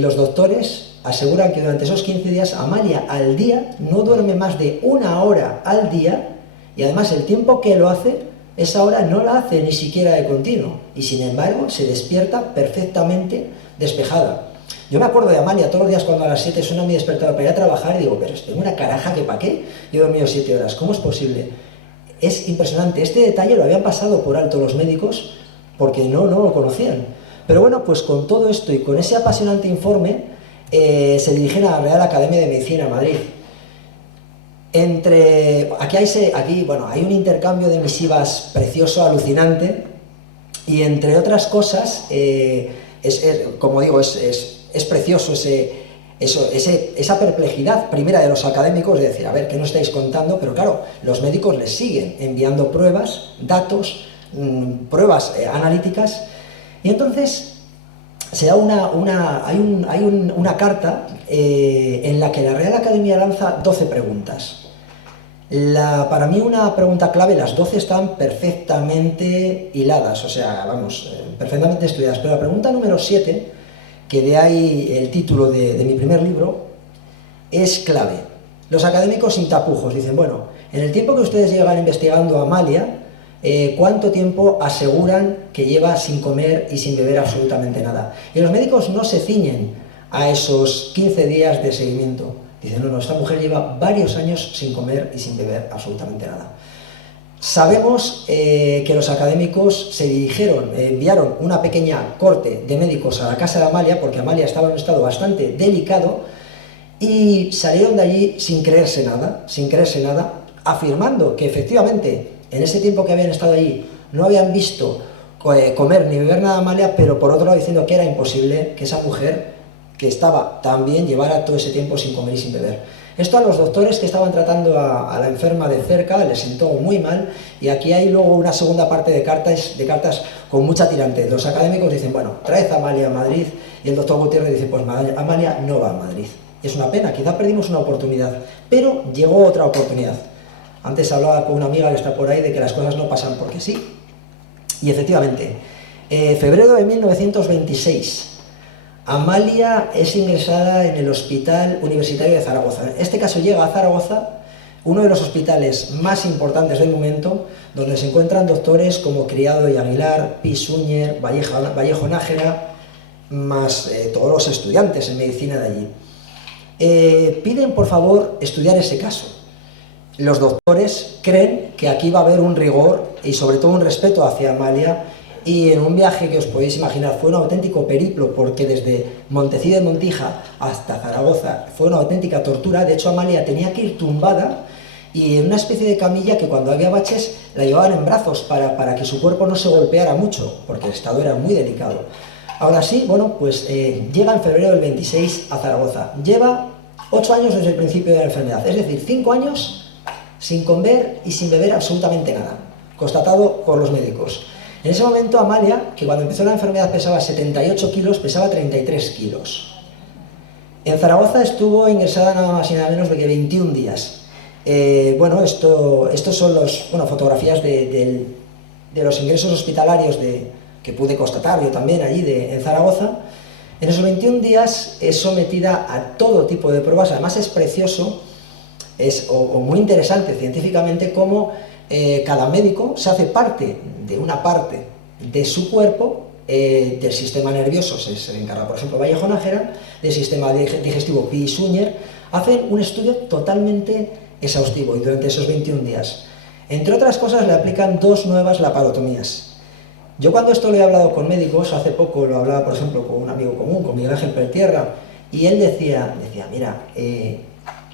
Los doctores aseguran que durante esos 15 días Amalia al día no duerme más de 1 hora al día, y además el tiempo que lo hace, esa hora no la hace ni siquiera de continuo, y sin embargo se despierta perfectamente despejada. Yo me acuerdo de Amalia todos los días cuando a las 7 suena mi despertador para ir a trabajar y digo, pero tengo una caraja que ¿para qué? Yo he dormido 7 horas, ¿cómo es posible? Es impresionante. Este detalle lo habían pasado por alto los médicos porque no lo conocían. Pero bueno, pues con todo esto y con ese apasionante informe se dirigen a la Real Academia de Medicina en Madrid. Hay un intercambio de misivas precioso, alucinante, y entre otras cosas, como digo, es precioso esa perplejidad primera de los académicos de decir, a ver, ¿qué nos estáis contando? Pero claro, los médicos les siguen enviando pruebas, datos, pruebas analíticas. Y entonces se da una carta en la que la Real Academia lanza 12 preguntas. Para mí una pregunta clave, las 12 están perfectamente hiladas, o sea, perfectamente estudiadas. Pero la pregunta número 7, que de ahí el título de mi primer libro, es clave. Los académicos sin tapujos dicen, bueno, en el tiempo que ustedes llevan investigando a Amalia, cuánto tiempo aseguran que lleva sin comer y sin beber absolutamente nada. Y los médicos no se ciñen a esos 15 días de seguimiento. Dicen, no, esta mujer lleva varios años sin comer y sin beber absolutamente nada. Sabemos que los académicos se enviaron una pequeña corte de médicos a la casa de Amalia, porque Amalia estaba en un estado bastante delicado, y salieron de allí sin creerse nada, afirmando que efectivamente en ese tiempo que habían estado allí no habían visto comer ni beber nada a Amalia, pero por otro lado diciendo que era imposible que esa mujer, que estaba tan bien, llevara todo ese tiempo sin comer y sin beber. Esto a los doctores que estaban tratando a la enferma de cerca les sentó muy mal, y aquí hay luego una segunda parte de cartas con mucha tirantez. Los académicos dicen, bueno, traed a Amalia a Madrid, y el doctor Gutiérrez dice, pues Amalia no va a Madrid. Es una pena, quizá perdimos una oportunidad, pero llegó otra oportunidad. Antes hablaba con una amiga que está por ahí de que las cosas no pasan porque sí, y efectivamente, febrero de 1926, Amalia es ingresada en el Hospital Universitario de Zaragoza. En este caso llega a Zaragoza, uno de los hospitales más importantes del momento, donde se encuentran doctores como Criado y Aguilar, Pi Suñer, Vallejo Nájera, más todos los estudiantes en medicina de allí. Piden por favor estudiar ese caso. Los doctores creen que aquí va a haber un rigor y sobre todo un respeto hacia Amalia, y en un viaje que os podéis imaginar fue un auténtico periplo, porque desde Montecillo de Montija hasta Zaragoza fue una auténtica tortura. De hecho, Amalia tenía que ir tumbada y en una especie de camilla que cuando había baches la llevaban en brazos para que su cuerpo no se golpeara mucho, porque el estado era muy delicado. Ahora sí, bueno, pues llega en febrero del 26 a Zaragoza. Lleva 8 años desde el principio de la enfermedad, es decir, 5 años sin comer y sin beber absolutamente nada, constatado por los médicos. En ese momento Amalia, que cuando empezó la enfermedad pesaba 78 kilos, pesaba 33 kilos. En Zaragoza estuvo ingresada nada más y nada menos de que 21 días. Estos son fotografías de los ingresos hospitalarios que pude constatar yo también allí en Zaragoza. En esos 21 días es sometida a todo tipo de pruebas. Además es precioso, muy interesante científicamente cómo cada médico se hace de una parte de su cuerpo, del sistema nervioso se encarga, por ejemplo, Vallejo Nájera, del sistema digestivo Pi Suñer. Hacen un estudio totalmente exhaustivo y durante esos 21 días. Entre otras cosas, le aplican 2 nuevas laparotomías. Yo cuando esto lo he hablado con médicos, hace poco lo hablaba, por ejemplo, con un amigo común, con Miguel Ángel Peltierra, y él decía, mira,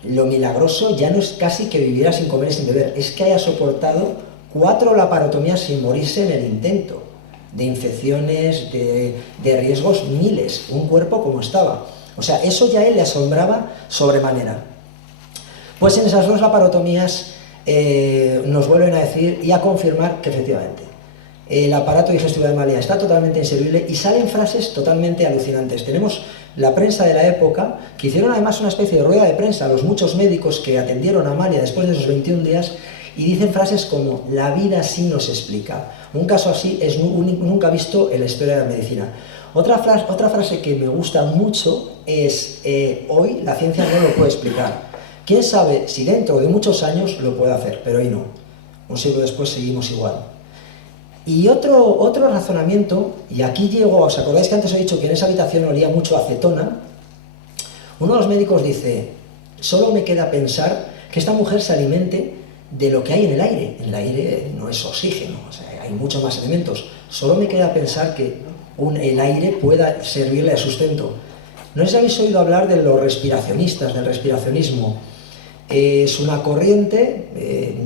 lo milagroso ya no es casi que viviera sin comer y sin beber, es que haya soportado 4 laparotomías sin morirse en el intento, de infecciones, de riesgos miles, un cuerpo como estaba. O sea, eso ya a él le asombraba sobremanera. Pues en esas 2 laparotomías nos vuelven a decir y a confirmar que efectivamente el aparato digestivo de Amalia está totalmente inservible, y salen frases totalmente alucinantes. Tenemos la prensa de la época, que hicieron además una especie de rueda de prensa a los muchos médicos que atendieron a Amalia después de esos 21 días, y dicen frases como, la vida sí nos explica. Un caso así es nunca visto en la historia de la medicina. Otra frase que me gusta mucho es, hoy la ciencia no lo puede explicar. Quién sabe si dentro de muchos años lo puede hacer, pero hoy no. Un siglo después seguimos igual. Y otro razonamiento, y aquí llego, ¿os acordáis que antes he dicho que en esa habitación olía mucho a acetona? Uno de los médicos dice, solo me queda pensar que esta mujer se alimente de lo que hay en el aire. En el aire no es oxígeno, o sea, hay muchos más elementos. Solo me queda pensar que el aire pueda servirle de sustento. No sé si habéis oído hablar de los respiracionistas, del respiracionismo. Es una corriente,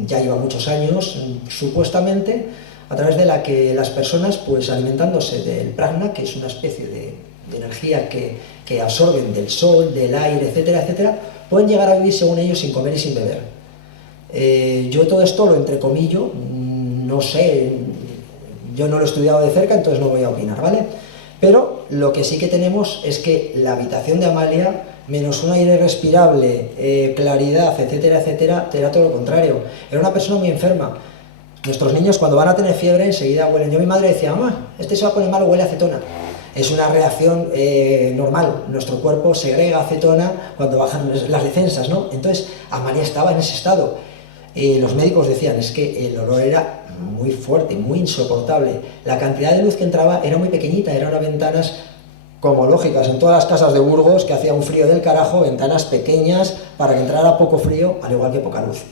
ya lleva muchos años, supuestamente, a través de la que las personas, pues alimentándose del prana, que es una especie de energía que absorben del sol, del aire, etcétera, etcétera, pueden llegar a vivir según ellos sin comer y sin beber. Yo todo esto lo entrecomillo, no sé, yo no lo he estudiado de cerca, entonces no voy a opinar, ¿vale? Pero lo que sí que tenemos es que la habitación de Amalia, menos un aire respirable, claridad, etcétera, etcétera, era todo lo contrario. Era una persona muy enferma. Nuestros niños cuando van a tener fiebre enseguida huelen. Yo a mi madre decía, mamá, este se va a poner malo, huele a acetona. Es una reacción normal. Nuestro cuerpo segrega acetona cuando bajan las defensas, ¿no? Entonces, Amalia estaba en ese estado. Los médicos decían, es que el olor era muy fuerte, muy insoportable. La cantidad de luz que entraba era muy pequeñita, eran unas ventanas como lógicas en todas las casas de Burgos, que hacía un frío del carajo, ventanas pequeñas para que entrara poco frío, al igual que poca luz.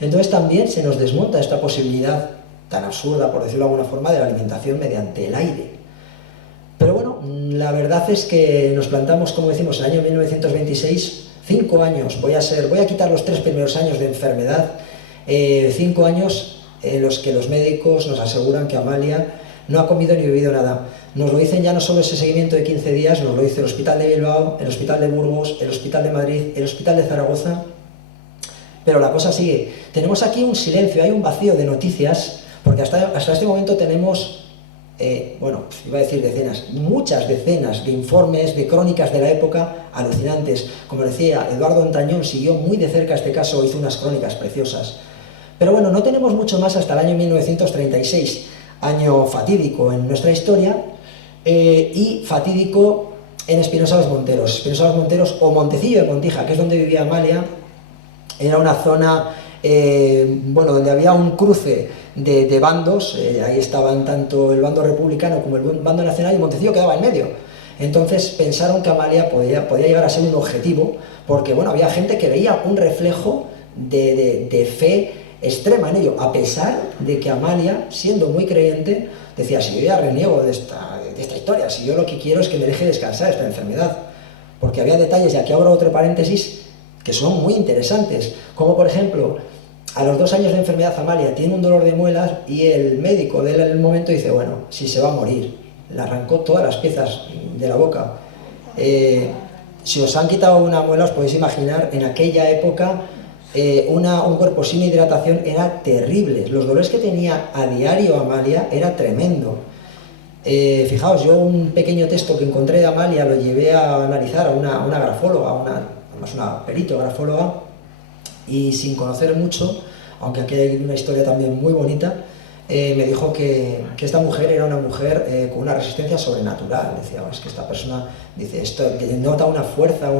Entonces también se nos desmonta esta posibilidad tan absurda, por decirlo de alguna forma, de la alimentación mediante el aire. Pero bueno, la verdad es que nos plantamos, como decimos, en el año 1926, 5 años, voy a quitar los 3 primeros años de enfermedad, 5 años en los que los médicos nos aseguran que Amalia no ha comido ni bebido nada. Nos lo dicen ya no solo ese seguimiento de 15 días, nos lo dice el Hospital de Bilbao, el Hospital de Burgos, el Hospital de Madrid, el Hospital de Zaragoza. Pero la cosa sigue. Tenemos aquí un silencio, hay un vacío de noticias, porque hasta este momento tenemos, bueno, iba a decir decenas, muchas decenas de informes, de crónicas de la época alucinantes. Como decía, Eduardo Entrañón siguió muy de cerca este caso, hizo unas crónicas preciosas. Pero bueno, no tenemos mucho más hasta el año 1936, año fatídico en nuestra historia, y fatídico en Espinosa de los Monteros. Espinosa de los Monteros, o Montecillo de Pontija, que es donde vivía Amalia, era una zona, bueno, donde había un cruce de bandos, ahí estaban tanto el bando republicano como el bando nacional, y Montecillo quedaba en medio. Entonces pensaron que Amalia podía llegar a ser un objetivo, porque bueno, había gente que veía un reflejo de fe extrema en ello, a pesar de que Amalia, siendo muy creyente, decía: si yo ya reniego de esta historia, si yo lo que quiero es que me deje descansar esta enfermedad. Porque había detalles, y aquí abro otro paréntesis, que son muy interesantes, como por ejemplo, a los 2 años de enfermedad Amalia tiene un dolor de muelas y el médico del momento dice: bueno, si se va a morir. Le arrancó todas las piezas de la boca. Si os han quitado una muela, os podéis imaginar, en aquella época un cuerpo sin hidratación era terrible. Los dolores que tenía a diario Amalia era tremendo. Fijaos, yo un pequeño texto que encontré de Amalia lo llevé a analizar a una grafóloga, una perito grafóloga, y sin conocer mucho, aunque aquí hay una historia también muy bonita, me dijo que esta mujer era una mujer con una resistencia sobrenatural. Decía: es que esta persona, dice, esto nota una fuerza,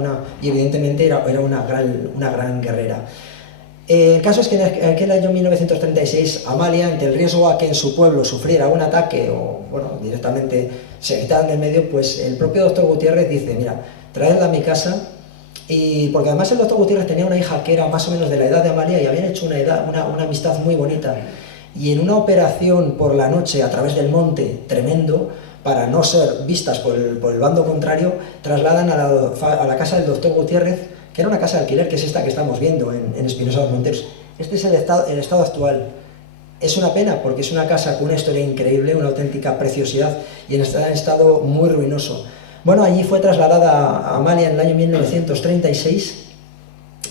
y evidentemente era una gran guerrera. El caso es que en aquel año 1936, Amalia, ante el riesgo a que en su pueblo sufriera un ataque o bueno, directamente se quitaran del medio, pues el propio doctor Gutiérrez dice: mira, traedla a mi casa. Y porque además el doctor Gutiérrez tenía una hija que era más o menos de la edad de Amalia, y habían hecho una amistad muy bonita. Y en una operación por la noche a través del monte tremendo, para no ser vistas por el bando contrario, trasladan a la casa del doctor Gutiérrez, que era una casa de alquiler, que es esta que estamos viendo en Espinosa de los Monteros. Este es el estado actual. Es una pena, porque es una casa con una historia increíble, una auténtica preciosidad, y en estado muy ruinoso. Bueno, allí fue trasladada a Amalia en el año 1936,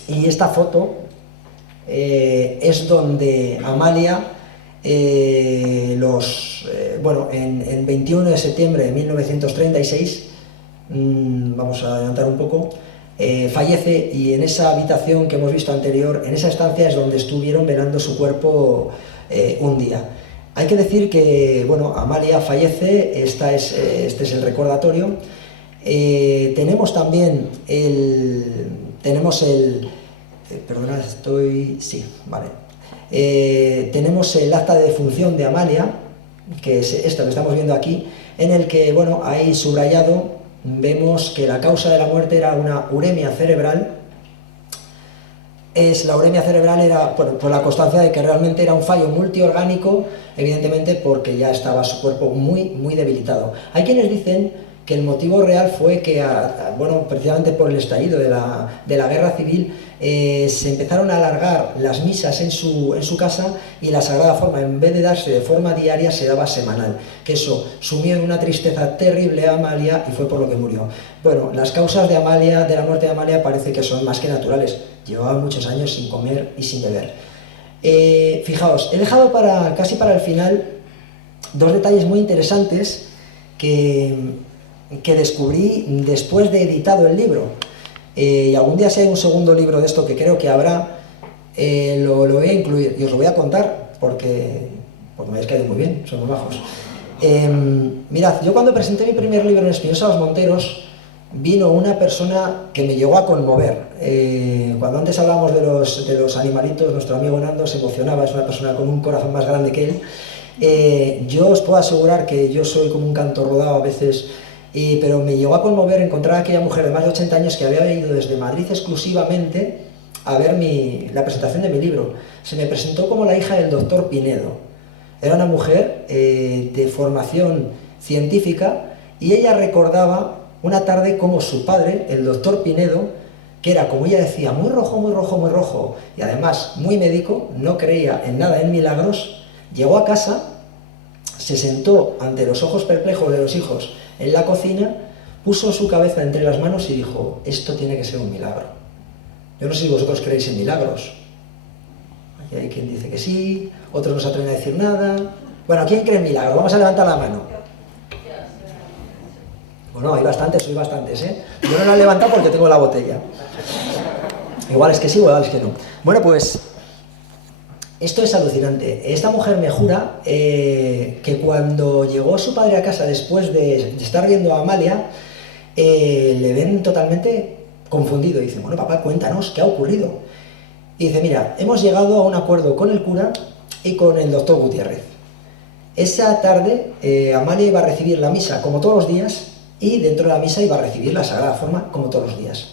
y esta foto es donde Amalia, en 21 de septiembre de 1936, vamos a adelantar un poco, fallece, y en esa habitación que hemos visto anterior, en esa estancia es donde estuvieron velando su cuerpo un día. Hay que decir que, bueno, Amalia fallece, este es el recordatorio. Tenemos también tenemos el acta de defunción de Amalia, que es esto que estamos viendo aquí, en el que, bueno, ahí subrayado vemos que la causa de la muerte era una uremia cerebral. La uremia cerebral era por la constancia de que realmente era un fallo multiorgánico, evidentemente porque ya estaba su cuerpo muy, muy debilitado. Hay quienes dicen que el motivo real fue que, precisamente por el estallido de la guerra civil, se empezaron a alargar las misas en su casa, y la Sagrada Forma, en vez de darse de forma diaria, se daba semanal, que eso sumió en una tristeza terrible a Amalia, y fue por lo que murió. Bueno, las causas de la muerte de Amalia parece que son más que naturales. Llevaba muchos años sin comer y sin beber. Fijaos, he dejado casi para el final 2 detalles muy interesantes que descubrí después de editado el libro. Y algún día, si hay un segundo libro de esto, que creo que habrá, lo voy a incluir y os lo voy a contar, porque me habéis caído muy bien, son muy majos. Mirad, yo cuando presenté mi primer libro en Espinosa de los Monteros, vino una persona que me llegó a conmover. Cuando antes hablábamos de los animalitos, nuestro amigo Nando se emocionaba, es una persona con un corazón más grande que él. Yo os puedo asegurar que yo soy como un canto rodado a veces, pero me llegó a conmover encontrar a aquella mujer de más de 80 años que había venido desde Madrid exclusivamente a ver la presentación de mi libro. Se me presentó como la hija del doctor Pinedo. Era una mujer de formación científica y ella recordaba una tarde como su padre, el doctor Pinedo, que era, como ella decía, muy rojo, muy rojo, muy rojo, y además muy médico, no creía en nada, en milagros, llegó a casa, se sentó ante los ojos perplejos de los hijos en la cocina, puso su cabeza entre las manos y dijo, esto tiene que ser un milagro. Yo no sé si vosotros creéis en milagros. Aquí hay quien dice que sí, otros no se atreven a decir nada. Bueno, ¿quién cree en milagros? Vamos a levantar la mano. Bueno, hay bastantes, soy bastantes, ¿eh? Yo no la he levantado porque tengo la botella. Igual es que sí, igual es que no. Bueno, pues esto es alucinante. Esta mujer me jura que cuando llegó su padre a casa después de estar viendo a Amalia, le ven totalmente confundido. Y dice, bueno, papá, cuéntanos, ¿qué ha ocurrido? Y dice, mira, hemos llegado a un acuerdo con el cura y con el doctor Gutiérrez. Esa tarde Amalia iba a recibir la misa como todos los días y dentro de la misa iba a recibir la Sagrada Forma como todos los días.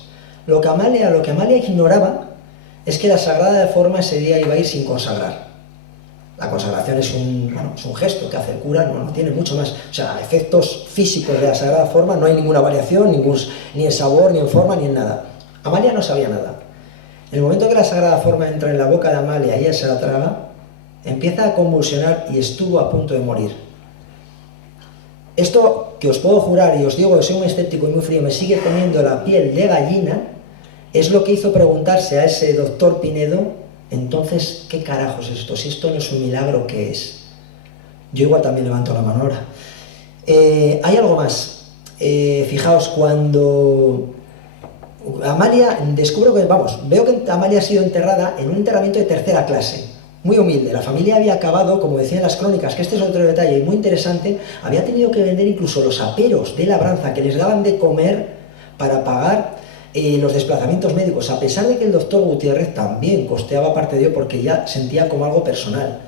Lo que Amalia ignoraba es que la Sagrada Forma ese día iba a ir sin consagrar. La consagración es un gesto que hace el cura, no tiene mucho más. O sea, efectos físicos de la Sagrada Forma, no hay ninguna variación, ni en sabor, ni en forma, ni en nada. Amalia no sabía nada. En el momento que la Sagrada Forma entra en la boca de Amalia y ella se la traga, empieza a convulsionar y estuvo a punto de morir. Esto que os puedo jurar, y os digo que soy muy escéptico y muy frío, me sigue poniendo la piel de gallina, es lo que hizo preguntarse a ese doctor Pinedo, entonces, ¿qué carajos es esto? Si esto no es un milagro, ¿qué es? Yo igual también levanto la mano ahora. Hay algo más. Fijaos, cuando Amalia, veo que Amalia ha sido enterrada en un enterramiento de tercera clase. Muy humilde, la familia había acabado, como decían las crónicas, que este es otro detalle muy interesante, había tenido que vender incluso los aperos de labranza que les daban de comer para pagar los desplazamientos médicos, a pesar de que el doctor Gutiérrez también costeaba parte de ello porque ya sentía como algo personal.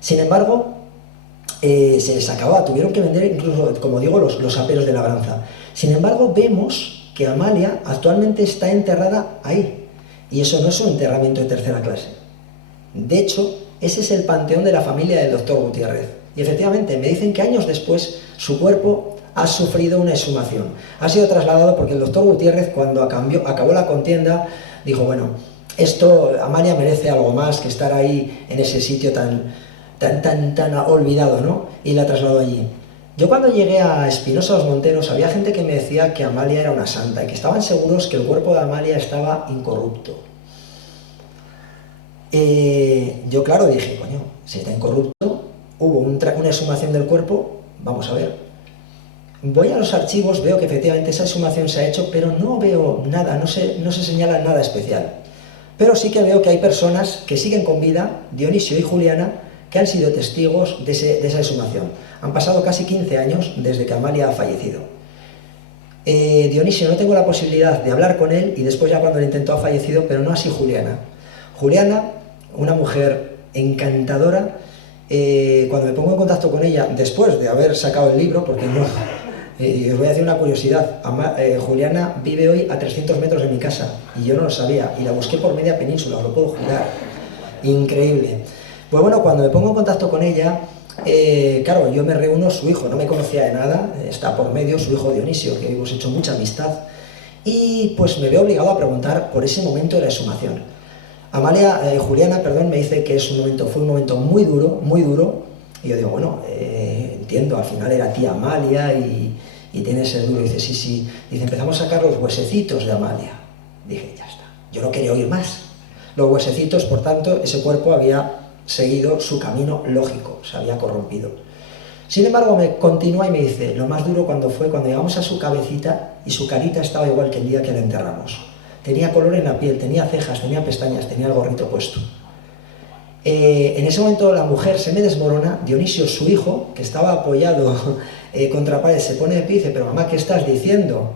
Sin embargo, se les acababa, tuvieron que vender incluso, como digo, los aperos de labranza. Sin embargo, vemos que Amalia actualmente está enterrada ahí, y eso no es un enterramiento de tercera clase. De hecho, ese es el panteón de la familia del doctor Gutiérrez. Y efectivamente, me dicen que años después su cuerpo ha sufrido una exhumación. Ha sido trasladado porque el doctor Gutiérrez, cuando acabó la contienda, dijo, bueno, Amalia merece algo más que estar ahí en ese sitio tan olvidado, ¿no? Y la trasladó allí. Yo cuando llegué a Espinosa de los Monteros, había gente que me decía que Amalia era una santa y que estaban seguros que el cuerpo de Amalia estaba incorrupto. Yo claro dije, coño, si está incorrupto, hubo una exhumación del cuerpo, vamos a ver. Voy a los archivos, veo que efectivamente esa exhumación se ha hecho, pero no veo nada, no se señala nada especial. Pero sí que veo que hay personas que siguen con vida, Dionisio y Juliana, que han sido testigos de esa exhumación. Han pasado casi 15 años desde que Amalia ha fallecido. Dionisio no tengo la posibilidad de hablar con él y después ya cuando lo intentó ha fallecido, pero no así Juliana. Juliana, una mujer encantadora, cuando me pongo en contacto con ella, después de haber sacado el libro, porque no, os voy a decir una curiosidad, Juliana vive hoy a 300 metros de mi casa, y yo no lo sabía, y la busqué por media península, os lo puedo jurar, increíble. Pues bueno, cuando me pongo en contacto con ella, claro, yo me reúno, su hijo no me conocía de nada, está por medio, su hijo Dionisio, que hemos hecho mucha amistad, y pues me veo obligado a preguntar por ese momento de la exhumación. Juliana, me dice que fue un momento muy duro, y yo digo, bueno, entiendo, al final era tía Amalia y tiene ese duro, y dice, sí, dice, empezamos a sacar los huesecitos de Amalia. Dije, ya está, yo no quería oír más. Los huesecitos, por tanto, ese cuerpo había seguido su camino lógico, se había corrompido. Sin embargo, me continúa y me dice, lo más duro cuando llegamos a su cabecita y su carita estaba igual que el día que la enterramos. Tenía color en la piel, tenía cejas, tenía pestañas, tenía el gorrito puesto. En ese momento la mujer se me desmorona, Dionisio, su hijo, que estaba apoyado contra pared, se pone de pie y dice, pero mamá, ¿qué estás diciendo?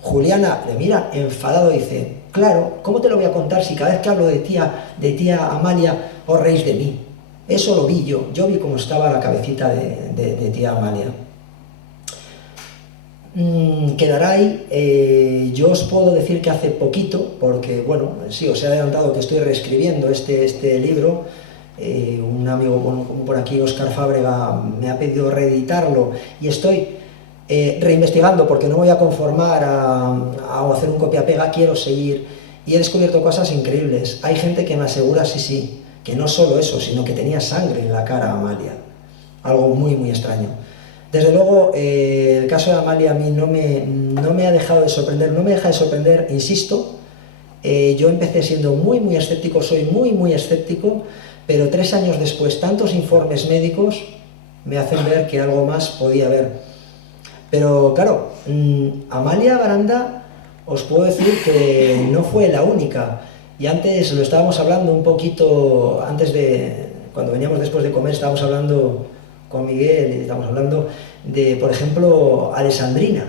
Juliana le mira enfadado y dice, claro, ¿cómo te lo voy a contar si cada vez que hablo de tía Amalia os reís de mí? Eso lo vi yo vi cómo estaba la cabecita de tía Amalia. Quedará ahí. Yo os puedo decir que hace poquito, porque bueno, sí, os he adelantado que estoy reescribiendo este libro. Un amigo, bueno, como por aquí, Óscar Fábrega, me ha pedido reeditarlo y estoy reinvestigando porque no voy a conformar a hacer un copia-pega, quiero seguir, y he descubierto cosas increíbles. Hay gente que me asegura, sí, que no solo eso, sino que tenía sangre en la cara Amalia, algo muy muy extraño. Desde luego, el caso de Amalia a mí no me ha dejado de sorprender, no me deja de sorprender, insisto. Yo empecé siendo muy muy escéptico, soy muy muy escéptico, pero 3 años después, tantos informes médicos me hacen ver que algo más podía haber. Pero claro, Amalia Baranda, os puedo decir que no fue la única. Y antes lo estábamos hablando un poquito, cuando veníamos después de comer, estábamos hablando con Miguel y estábamos hablando de, por ejemplo, Alessandrina,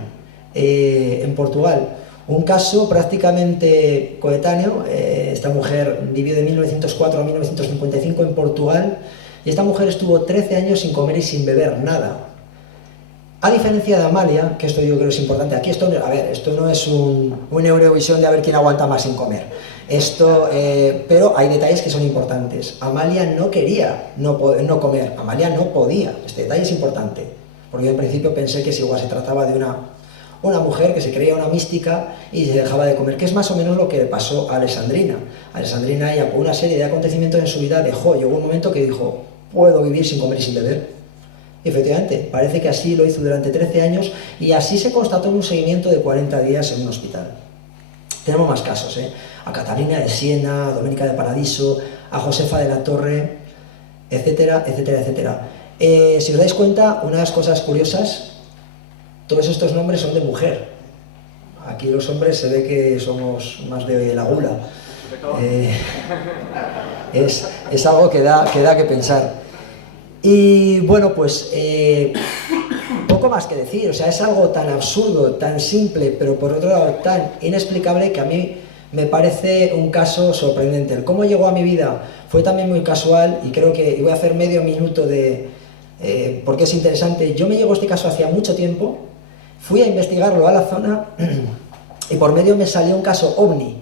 en Portugal. Un caso prácticamente coetáneo. Esta mujer vivió de 1904 a 1955 en Portugal y esta mujer estuvo 13 años sin comer y sin beber nada. A diferencia de Amalia, que esto yo creo que es importante, aquí esto no es un Eurovisión de a ver quién aguanta más sin comer. Pero hay detalles que son importantes. Amalia no quería no comer, Amalia no podía. Este detalle es importante, porque yo en principio pensé que si igual se trataba de una mujer que se creía una mística y se dejaba de comer, que es más o menos lo que le pasó a Alessandrina. Alessandrina, ella por una serie de acontecimientos en su vida llegó un momento que dijo, puedo vivir sin comer y sin beber. Y efectivamente, parece que así lo hizo durante 13 años y así se constató en un seguimiento de 40 días en un hospital. Tenemos más casos, a Catalina de Siena, a Doménica de Paradiso, a Josefa de la Torre, etcétera, etcétera, etcétera. Si os dais cuenta, una de las cosas curiosas, todos estos nombres son de mujer. Aquí los hombres se ve que somos más de la gula. Es algo que da que pensar. Y bueno, pues poco más que decir, o sea, es algo tan absurdo, tan simple, pero por otro lado tan inexplicable que a mí me parece un caso sorprendente. El cómo llegó a mi vida fue también muy casual y creo que voy a hacer medio minuto porque es interesante. Yo me llegó este caso hacía mucho tiempo, fui a investigarlo a la zona y por medio me salió un caso ovni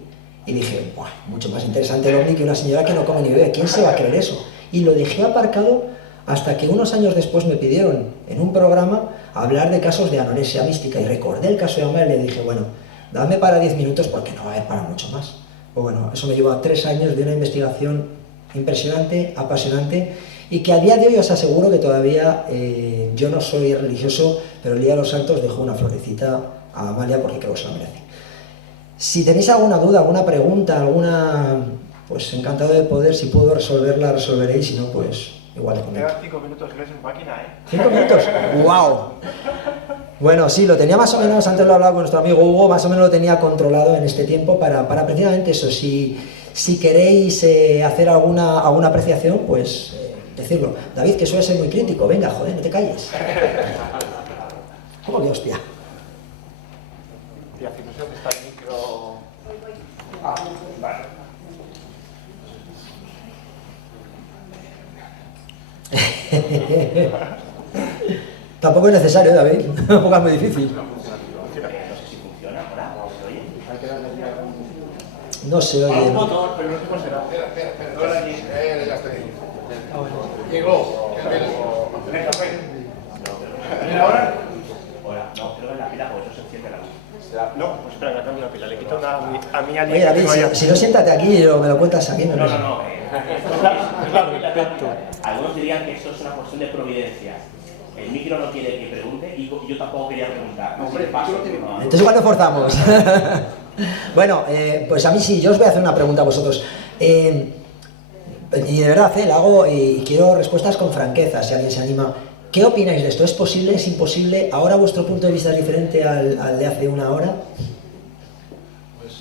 y dije, ¡buah! Mucho más interesante el ovni que una señora que no come ni bebe, ¿quién se va a creer eso? Y lo dejé aparcado hasta que unos años después me pidieron en un programa hablar de casos de anorexia mística y recordé el caso de Amalia y le dije, bueno, dame para 10 minutos porque no va a haber para mucho más. Pues bueno, eso me llevó a 3 años de una investigación impresionante, apasionante y que a día de hoy os aseguro que todavía yo no soy religioso, pero el día de los santos dejo una florecita a Amalia porque creo que se la merece. Si tenéis alguna duda, alguna pregunta, pues encantado de poder, si puedo resolverla, resolveré y si no, pues igual le comento. Quedan 5 minutos que ves en máquina, 5 minutos, ¡wow! Bueno, sí, lo tenía más o menos, antes lo hablaba con nuestro amigo Hugo, más o menos lo tenía controlado en este tiempo para precisamente eso. Si queréis hacer alguna apreciación, pues decirlo. David, que suele ser muy crítico, venga, joder, no te calles. ¿Cómo que hostia? Tía, si no sé dónde está el micro... Ah, vale. Tampoco es necesario, David, tampoco es muy difícil. No se oye. Un botón, pero no sé cuál será. Espera. Ya estoy. Llegó. ¿Tenés café? ¿Viene ahora? No, creo que en la pila, porque eso se enciende la luz. No, pues espera, que cambio la pila. Le quito una a mí Oye, David, si no, siéntate aquí o me lo cuentas aquí. No. Claro, perfecto. Algunos dirían que esto es una cuestión de providencia. El micro no quiere que pregunte y yo tampoco quería preguntar. Hombre, paso. Entonces igual te forzamos. Bueno, pues a mí sí, yo os voy a hacer una pregunta a vosotros. Y de verdad, la hago y quiero respuestas con franqueza, si alguien se anima. ¿Qué opináis de esto? ¿Es posible? ¿Es imposible? ¿Ahora vuestro punto de vista es diferente al de hace una hora? Pues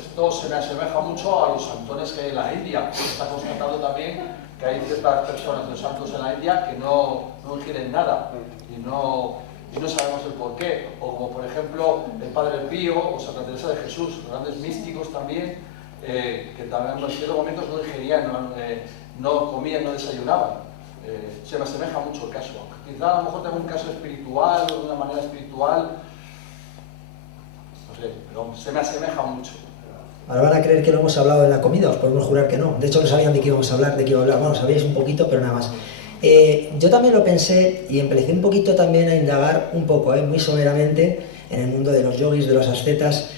esto se me asemeja mucho a los santones que hay en la India. Está constatado también que hay ciertas personas, los santos en la India, que no quieren nada y no y no sabemos el por qué, o como por ejemplo el Padre Pío o Santa Teresa de Jesús, grandes místicos también, que también en ciertos momentos no digerían, no comían, no desayunaban. Se me asemeja mucho el caso. Quizá a lo mejor tengo un caso espiritual o de una manera espiritual, no sé, pero se me asemeja mucho. Ahora van a creer que lo hemos hablado en la comida, os podemos jurar que no. De hecho no sabían de qué íbamos a hablar, de qué iba a hablar. Bueno, sabíais un poquito, pero nada más. Yo también lo pensé y empecé un poquito también a indagar un poco, muy someramente, en el mundo de los yogis, de los ascetas,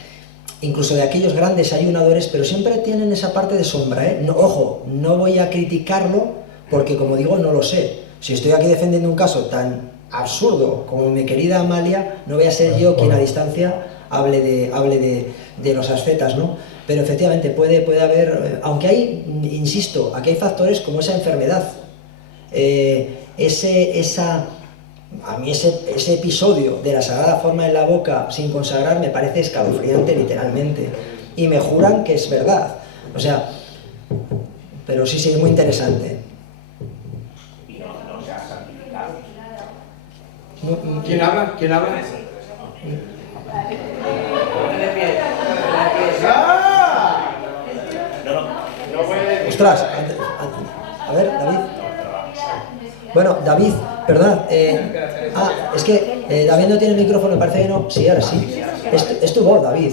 incluso de aquellos grandes ayunadores, pero siempre tienen esa parte de sombra. No, ojo, no voy a criticarlo porque, como digo, no lo sé. Si estoy aquí defendiendo un caso tan absurdo como mi querida Amalia, no voy a ser yo quien a distancia hable de los ascetas, ¿no? Pero efectivamente puede haber, aunque hay, insisto, aquí hay factores como esa enfermedad, a mí ese episodio de la Sagrada Forma en la boca sin consagrar me parece escalofriante literalmente, y me juran que es verdad, o sea, pero sí, es muy interesante. Y no se ha santificado. ¿Quién habla? ¿Quién habla? ¡Ah! Ostras, a ver, David. Bueno, David, perdón. Es que David no tiene el micrófono, me parece que no. Sí, ahora sí. Es tu voz, David.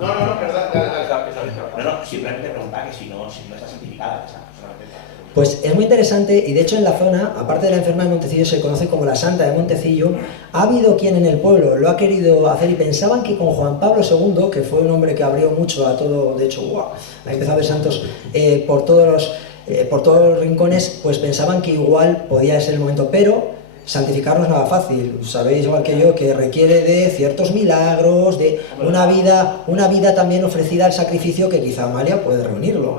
No, perdón. No, simplemente preguntar que si no está santificada. Pues es muy interesante y de hecho en la zona, aparte de la enferma de Montecillo, se conoce como la Santa de Montecillo. Ha habido quien en el pueblo lo ha querido hacer y pensaban que con Juan Pablo II, que fue un hombre que abrió mucho a todo, de hecho, ha empezado a ver santos por todos los rincones, pues pensaban que igual podía ser el momento, pero santificar no es nada fácil, sabéis igual que yo que requiere de ciertos milagros, de una vida también ofrecida al sacrificio que quizá Amalia puede reunirlo.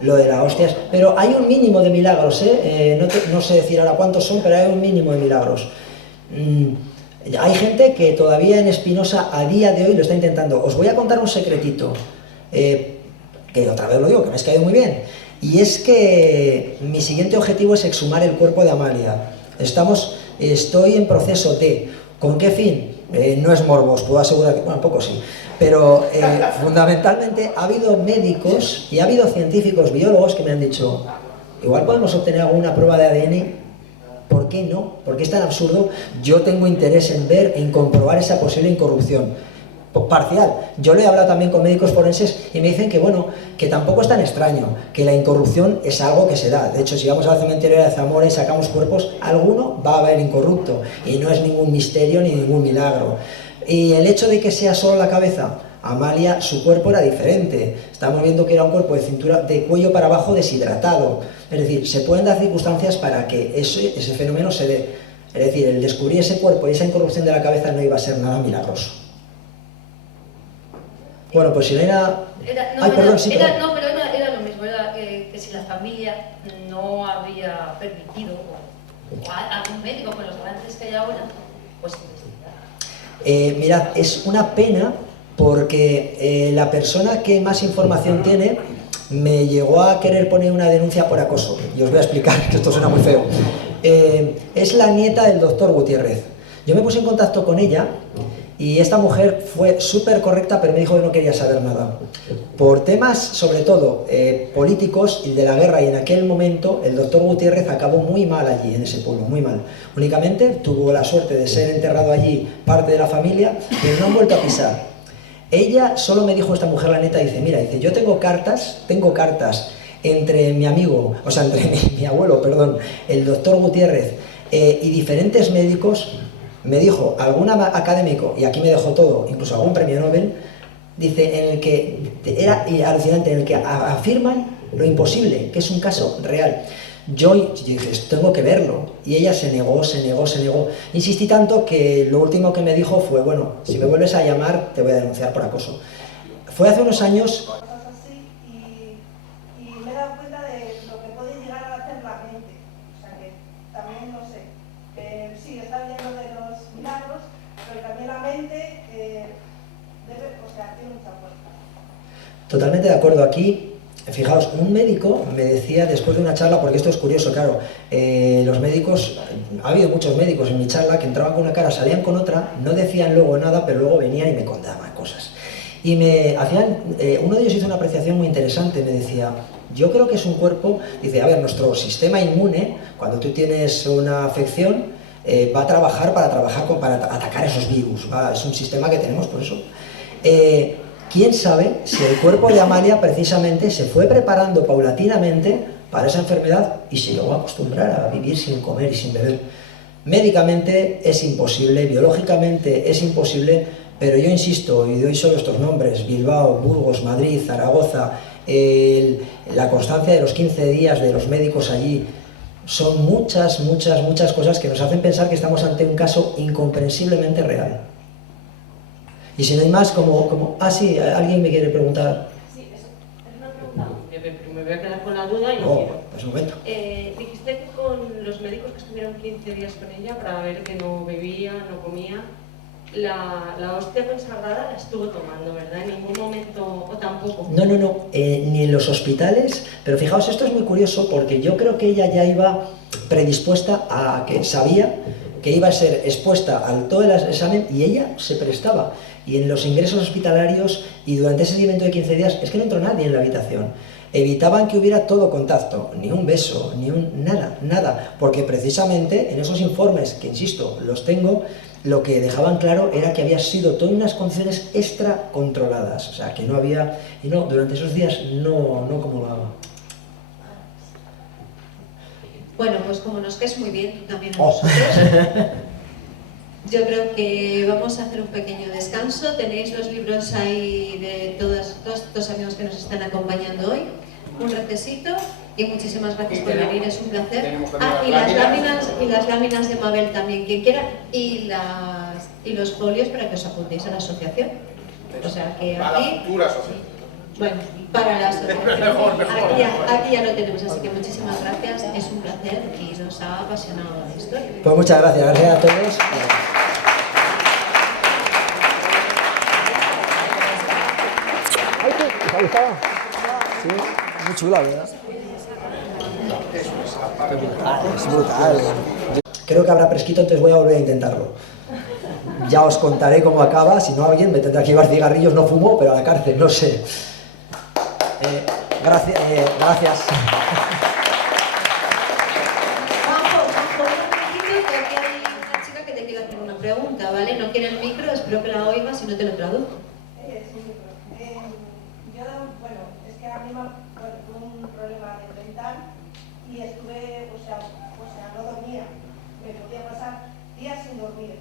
Lo de la hostia, pero hay un mínimo de milagros, no sé decir ahora cuántos son, pero hay un mínimo de milagros. Hay gente que todavía en Espinosa a día de hoy lo está intentando. Os voy a contar un secretito, que otra vez lo digo, que me ha caído muy bien, y es que mi siguiente objetivo es exhumar el cuerpo de Amalia. Estoy en proceso de, ¿con qué fin? No es morbo, os puedo asegurar que, bueno, un poco sí, pero fundamentalmente ha habido médicos y ha habido científicos, biólogos que me han dicho, igual podemos obtener alguna prueba de ADN, ¿por qué no? ¿Por qué es tan absurdo? Yo tengo interés en ver, en comprobar esa posible incorrupción. Parcial. Yo lo he hablado también con médicos forenses y me dicen que bueno, que tampoco es tan extraño, que la incorrupción es algo que se da. De hecho, si vamos al cementerio de Zamora y sacamos cuerpos, alguno va a haber incorrupto y no es ningún misterio ni ningún milagro. Y el hecho de que sea solo la cabeza, Amalia, su cuerpo era diferente. Estamos viendo que era un cuerpo de cintura, de cuello para abajo deshidratado. Es decir, se pueden dar circunstancias para que ese fenómeno se dé. Es decir, el descubrir ese cuerpo y esa incorrupción de la cabeza no iba a ser nada milagroso. Bueno, pues si no era... Era lo mismo, era que si la familia no había permitido, o algún médico con los avances que hay ahora, pues investigar. Mirad, es una pena porque la persona que más información tiene me llegó a querer poner una denuncia por acoso, y os voy a explicar, que esto suena muy feo. Es la nieta del doctor Gutiérrez. Yo me puse en contacto con ella y esta mujer fue súper correcta, pero me dijo que no quería saber nada. Por temas, sobre todo, políticos y de la guerra, y en aquel momento el doctor Gutiérrez acabó muy mal allí, en ese pueblo, muy mal. Únicamente tuvo la suerte de ser enterrado allí parte de la familia, pero no han vuelto a pisar. Ella solo me dijo, esta mujer, la neta, dice, mira, dice, yo tengo cartas entre mi amigo, o sea, entre mi abuelo, perdón, el doctor Gutiérrez, y diferentes médicos. Me dijo algún académico, y aquí me dejó todo, incluso algún premio Nobel, dice, en el que era alucinante, en el que afirman lo imposible, que es un caso real. Yo dije, tengo que verlo, y ella se negó. Insistí tanto que lo último que me dijo fue, bueno, si me vuelves a llamar te voy a denunciar por acoso. Fue hace unos años. Y me he dado cuenta de lo que puede llegar a hacer la mente, o sea que también, no sé, sí, está lleno de los milagros, pero también la mente tiene mucha fuerza. Totalmente de acuerdo. Aquí Fijaos, un médico me decía después de una charla, porque esto es curioso, claro, los médicos, ha habido muchos médicos en mi charla que entraban con una cara, salían con otra, no decían luego nada, pero luego venían y me contaban cosas. Y me hacían, uno de ellos hizo una apreciación muy interesante, me decía, yo creo que es un cuerpo, dice, a ver, nuestro sistema inmune, cuando tú tienes una afección, va a trabajar para atacar esos virus, es un sistema que tenemos por eso. ¿Quién sabe si el cuerpo de Amalia precisamente se fue preparando paulatinamente para esa enfermedad y se llegó a acostumbrar a vivir sin comer y sin beber? Médicamente es imposible, biológicamente es imposible, pero yo insisto, y doy solo estos nombres, Bilbao, Burgos, Madrid, Zaragoza, la constancia de los 15 días de los médicos allí, son muchas cosas que nos hacen pensar que estamos ante un caso incomprensiblemente real. Y si no hay más, sí, alguien me quiere preguntar. Sí, es una pregunta. Me voy a quedar con la duda y no quiero. Pues un momento. Dijiste que con los médicos que estuvieron 15 días con ella para ver que no bebía, no comía, la hostia consagrada la estuvo tomando, ¿verdad? En ningún momento, o tampoco. No, ni en los hospitales, pero fijaos, esto es muy curioso porque yo creo que ella ya iba predispuesta a que sabía que iba a ser expuesta a todo el examen y ella se prestaba. Y en los ingresos hospitalarios y durante ese seguimiento de 15 días es que no entró nadie en la habitación. Evitaban que hubiera todo contacto, ni un beso, nada, porque precisamente en esos informes, que insisto, los tengo, lo que dejaban claro era que había sido todo en unas condiciones extra controladas, o sea, que no había, y no, durante esos días no acumulaba. Bueno, pues como nos caes muy bien, tú también a nosotros, yo creo que vamos a hacer un pequeño descanso. Tenéis los libros ahí de todos estos amigos que nos están acompañando hoy. Un recesito y muchísimas gracias por venir, es un placer. Y las láminas de Mabel también, quien quiera, y los folios para que os apuntéis a la asociación. O sea que para aquí... la futura asociación. Bueno, para la asociación. Aquí ya lo tenemos, así que muchísimas gracias, es un placer y nos ha apasionado la historia. Pues muchas gracias a todos. ¿Te ha gustado? Sí, muy chula, ¿verdad? Es brutal. Creo que habrá fresquito, entonces voy a volver a intentarlo. Ya os contaré cómo acaba, si no alguien me tendrá que llevar cigarrillos, no fumo, pero a la cárcel, no sé. Gracias. Juanjo, un momentito, que aquí hay una chica que te quiere hacer una pregunta, ¿vale? No quiere el micro, espero que la oigas si no te lo traduzco. Es que a mí tuve un problema dental y estuve, no dormía, me podía pasar días sin dormir.